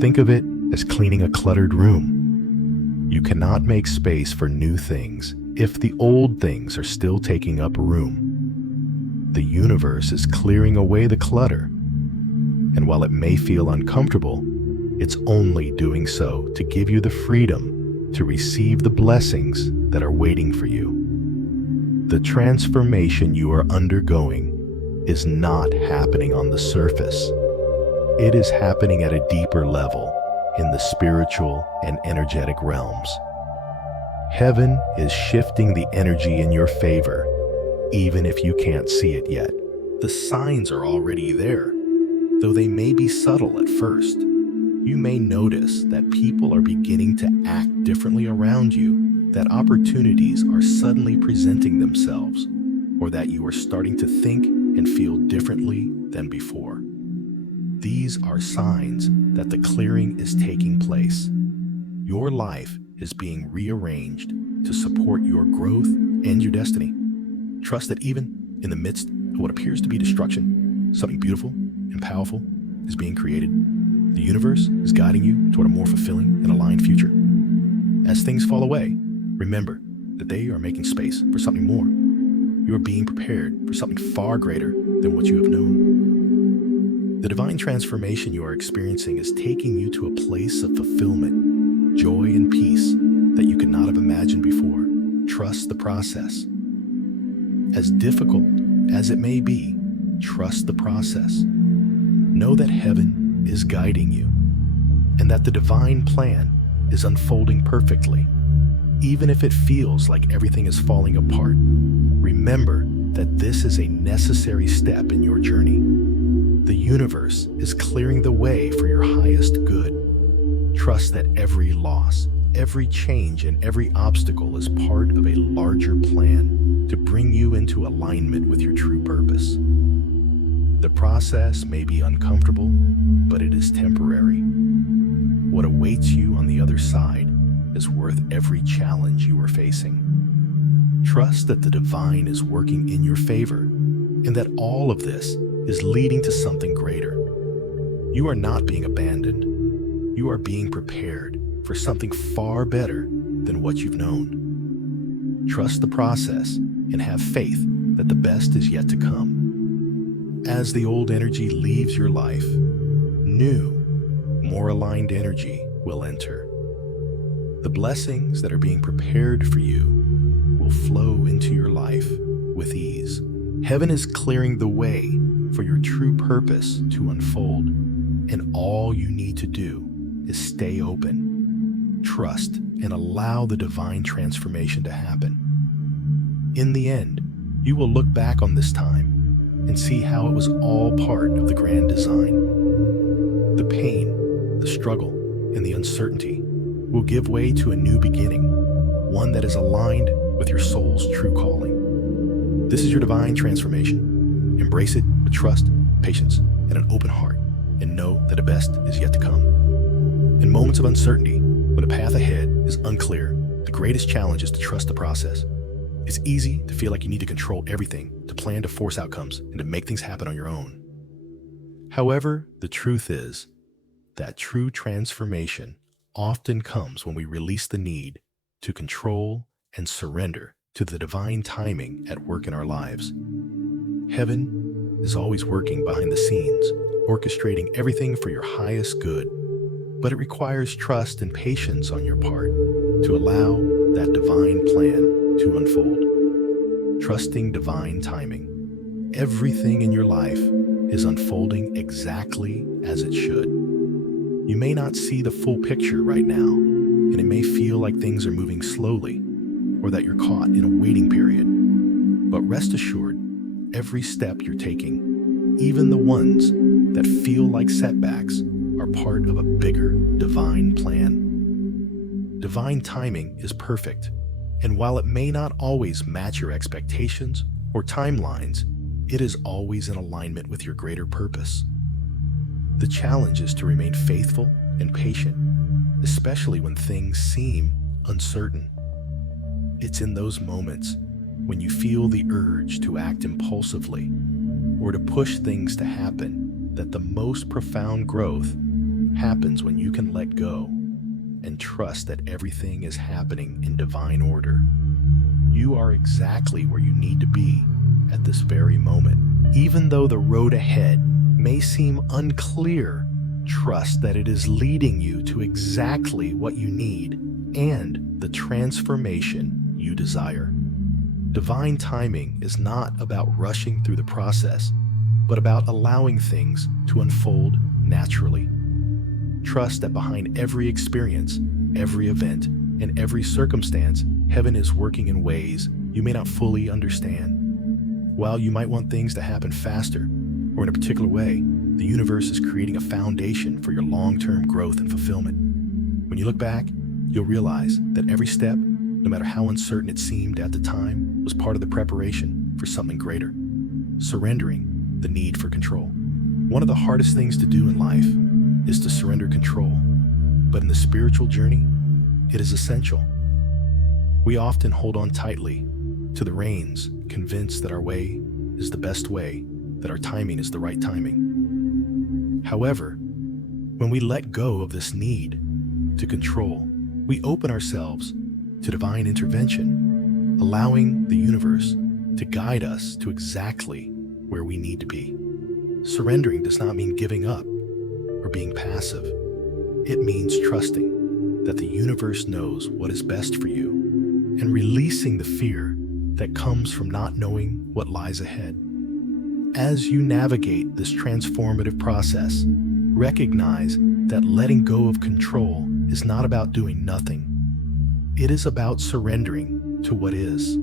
Think of it as cleaning a cluttered room. You cannot make space for new things if the old things are still taking up room. The universe is clearing away the clutter, and while it may feel uncomfortable, it's only doing so to give you the freedom to receive the blessings that are waiting for you. The transformation you are undergoing is not happening on the surface. It is happening at a deeper level in the spiritual and energetic realms. Heaven is shifting the energy in your favor, even if you can't see it yet. The signs are already there, though they may be subtle at first. You may notice that people are beginning to act differently around you, that opportunities are suddenly presenting themselves, or that you are starting to think and feel differently than before. These are signs that the clearing is taking place. Your life is being rearranged to support your growth and your destiny. Trust that even in the midst of what appears to be destruction, something beautiful and powerful is being created. The universe is guiding you toward a more fulfilling and aligned future. As things fall away, remember that they are making space for something more. You are being prepared for something far greater than what you have known. The divine transformation you are experiencing is taking you to a place of fulfillment, joy, and peace that you could not have imagined before. Trust the process. As difficult as it may be, trust the process. Know that heaven is guiding you, and that the divine plan is unfolding perfectly. Even if it feels like everything is falling apart, remember that this is a necessary step in your journey. The universe is clearing the way for your highest good. Trust that every loss, every change, and every obstacle is part of a larger plan to bring you into alignment with your true purpose. The process may be uncomfortable, but it is temporary. What awaits you on the other side is worth every challenge you are facing. Trust that the divine is working in your favor, and that all of this is leading to something greater. You are not being abandoned. You are being prepared for something far better than what you've known. Trust the process and have faith that the best is yet to come. As the old energy leaves your life, new, more aligned energy will enter. The blessings that are being prepared for you will will flow into your life with ease. Heaven is clearing the way for your true purpose to unfold, and all you need to do is stay open, trust, and allow the divine transformation to happen. In the end, you will look back on this time and see how it was all part of the grand design. The pain, the struggle, and the uncertainty will give way to a new beginning, one that is aligned with your soul's true calling. This is your divine transformation. Embrace it with trust, patience, and an open heart, and know that the best is yet to come. In moments of uncertainty, when the path ahead is unclear, the greatest challenge is to trust the process. It's easy to feel like you need to control everything, to plan to force outcomes, and to make things happen on your own. However, the truth is that true transformation often comes when we release the need to control and surrender to the divine timing at work in our lives. Heaven is always working behind the scenes, orchestrating everything for your highest good, but it requires trust and patience on your part to allow that divine plan to unfold. Trusting divine timing. Everything in your life is unfolding exactly as it should. You may not see the full picture right now, and it may feel like things are moving slowly or that you're caught in a waiting period. But rest assured, every step you're taking, even the ones that feel like setbacks, are part of a bigger divine plan. Divine timing is perfect, and while it may not always match your expectations or timelines, it is always in alignment with your greater purpose. The challenge is to remain faithful and patient, especially when things seem uncertain. It's in those moments when you feel the urge to act impulsively or to push things to happen that the most profound growth happens when you can let go and trust that everything is happening in divine order. You are exactly where you need to be at this very moment. Even though the road ahead may seem unclear, trust that it is leading you to exactly what you need and the transformation you desire. Divine timing is not about rushing through the process, but about allowing things to unfold naturally. Trust that behind every experience, every event, and every circumstance, heaven is working in ways you may not fully understand. While you might want things to happen faster or in a particular way, the universe is creating a foundation for your long-term growth and fulfillment. When you look back, you'll realize that every step, no matter how uncertain it seemed at the time, was part of the preparation for something greater. Surrendering the need for control. One of the hardest things to do in life is to surrender control, but in the spiritual journey, it is essential. We often hold on tightly to the reins, convinced that our way is the best way, that our timing is the right timing. However, when we let go of this need to control, we open ourselves to divine intervention, allowing the universe to guide us to exactly where we need to be. Surrendering does not mean giving up or being passive. It means trusting that the universe knows what is best for you and releasing the fear that comes from not knowing what lies ahead. As you navigate this transformative process, recognize that letting go of control is not about doing nothing. It is about surrendering to what is,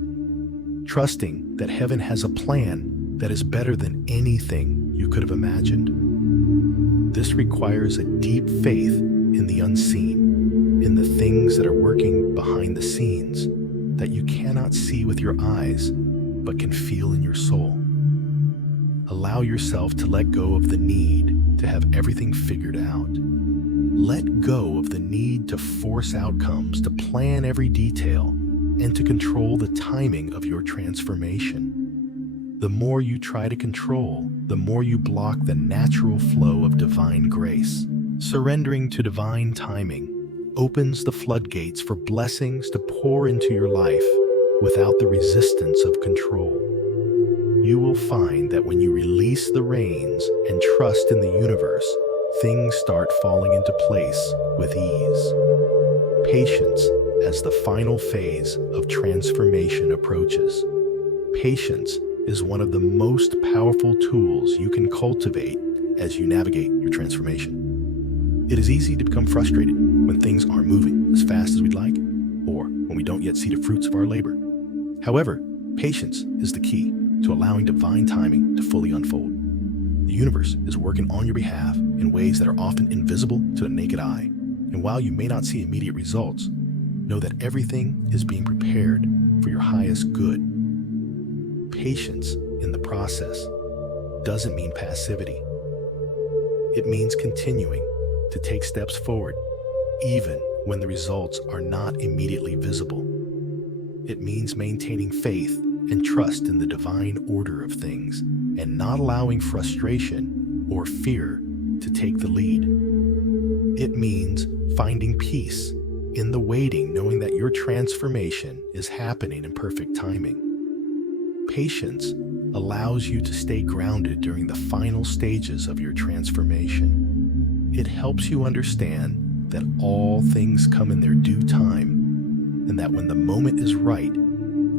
trusting that heaven has a plan that is better than anything you could have imagined. This requires a deep faith in the unseen, in the things that are working behind the scenes that you cannot see with your eyes, but can feel in your soul. Allow yourself to let go of the need to have everything figured out. Let go of the need to force outcomes, to plan every detail, and to control the timing of your transformation. The more you try to control, the more you block the natural flow of divine grace. Surrendering to divine timing opens the floodgates for blessings to pour into your life without the resistance of control. You will find that when you release the reins and trust in the universe, things start falling into place with ease. Patience as the final phase of transformation approaches. Patience is one of the most powerful tools you can cultivate as you navigate your transformation. It is easy to become frustrated when things aren't moving as fast as we'd like, or when we don't yet see the fruits of our labor. However, patience is the key to allowing divine timing to fully unfold. The universe is working on your behalf in ways that are often invisible to the naked eye. And while you may not see immediate results, know that everything is being prepared for your highest good. Patience in the process doesn't mean passivity. It means continuing to take steps forward, even when the results are not immediately visible. It means maintaining faith and trust in the divine order of things and not allowing frustration or fear to take the lead. It means finding peace in the waiting, knowing that your transformation is happening in perfect timing. Patience allows you to stay grounded during the final stages of your transformation. It helps you understand that all things come in their due time, and that when the moment is right,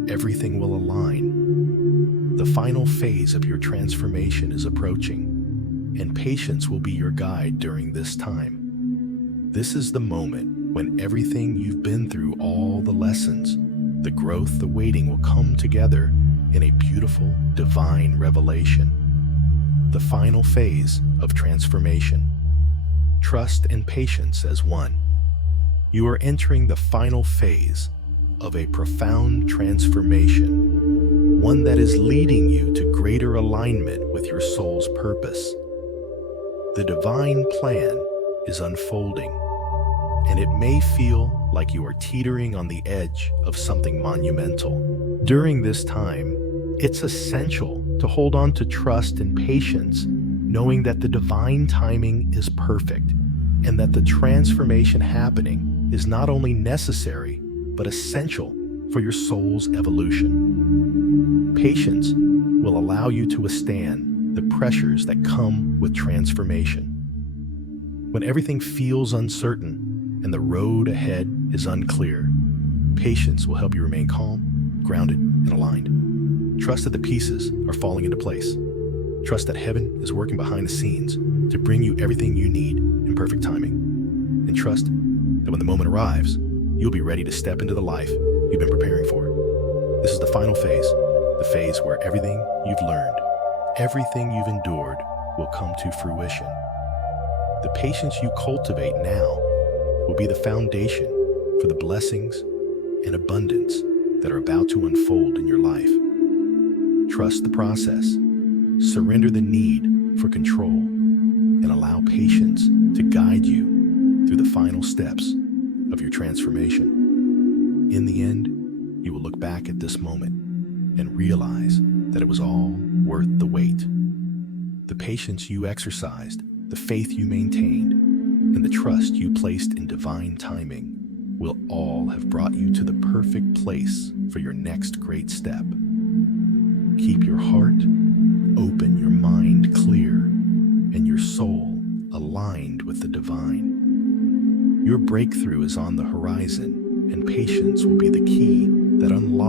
everything will align. The final phase of your transformation is approaching, and patience will be your guide during this time. This is the moment when everything you've been through, all the lessons, the growth, the waiting will come together in a beautiful, divine revelation. The final phase of transformation. Trust and patience as one. You are entering the final phase of a profound transformation, one that is leading you to greater alignment with your soul's purpose. The divine plan is unfolding, and it may feel like you are teetering on the edge of something monumental. During this time, it's essential to hold on to trust and patience, knowing that the divine timing is perfect and that the transformation happening is not only necessary, but essential for your soul's evolution. Patience will allow you to withstand the pressures that come with transformation. When everything feels uncertain and the road ahead is unclear, patience will help you remain calm, grounded, and aligned. Trust that the pieces are falling into place. Trust that heaven is working behind the scenes to bring you everything you need in perfect timing. And trust that when the moment arrives, you'll be ready to step into the life you've been preparing for. This is the final phase, the phase where everything you've learned, everything you've endured will come to fruition. The patience you cultivate now will be the foundation for the blessings and abundance that are about to unfold in your life. Trust the process, surrender the need for control, and allow patience to guide you through the final steps of your transformation. In the end, you will look back at this moment and realize that it was all worth the wait. The patience you exercised, the faith you maintained, and the trust you placed in divine timing will all have brought you to the perfect place for your next great step. Keep your heart open, your mind clear, and your soul aligned with the divine. Your breakthrough is on the horizon, and patience will be the key that unlocks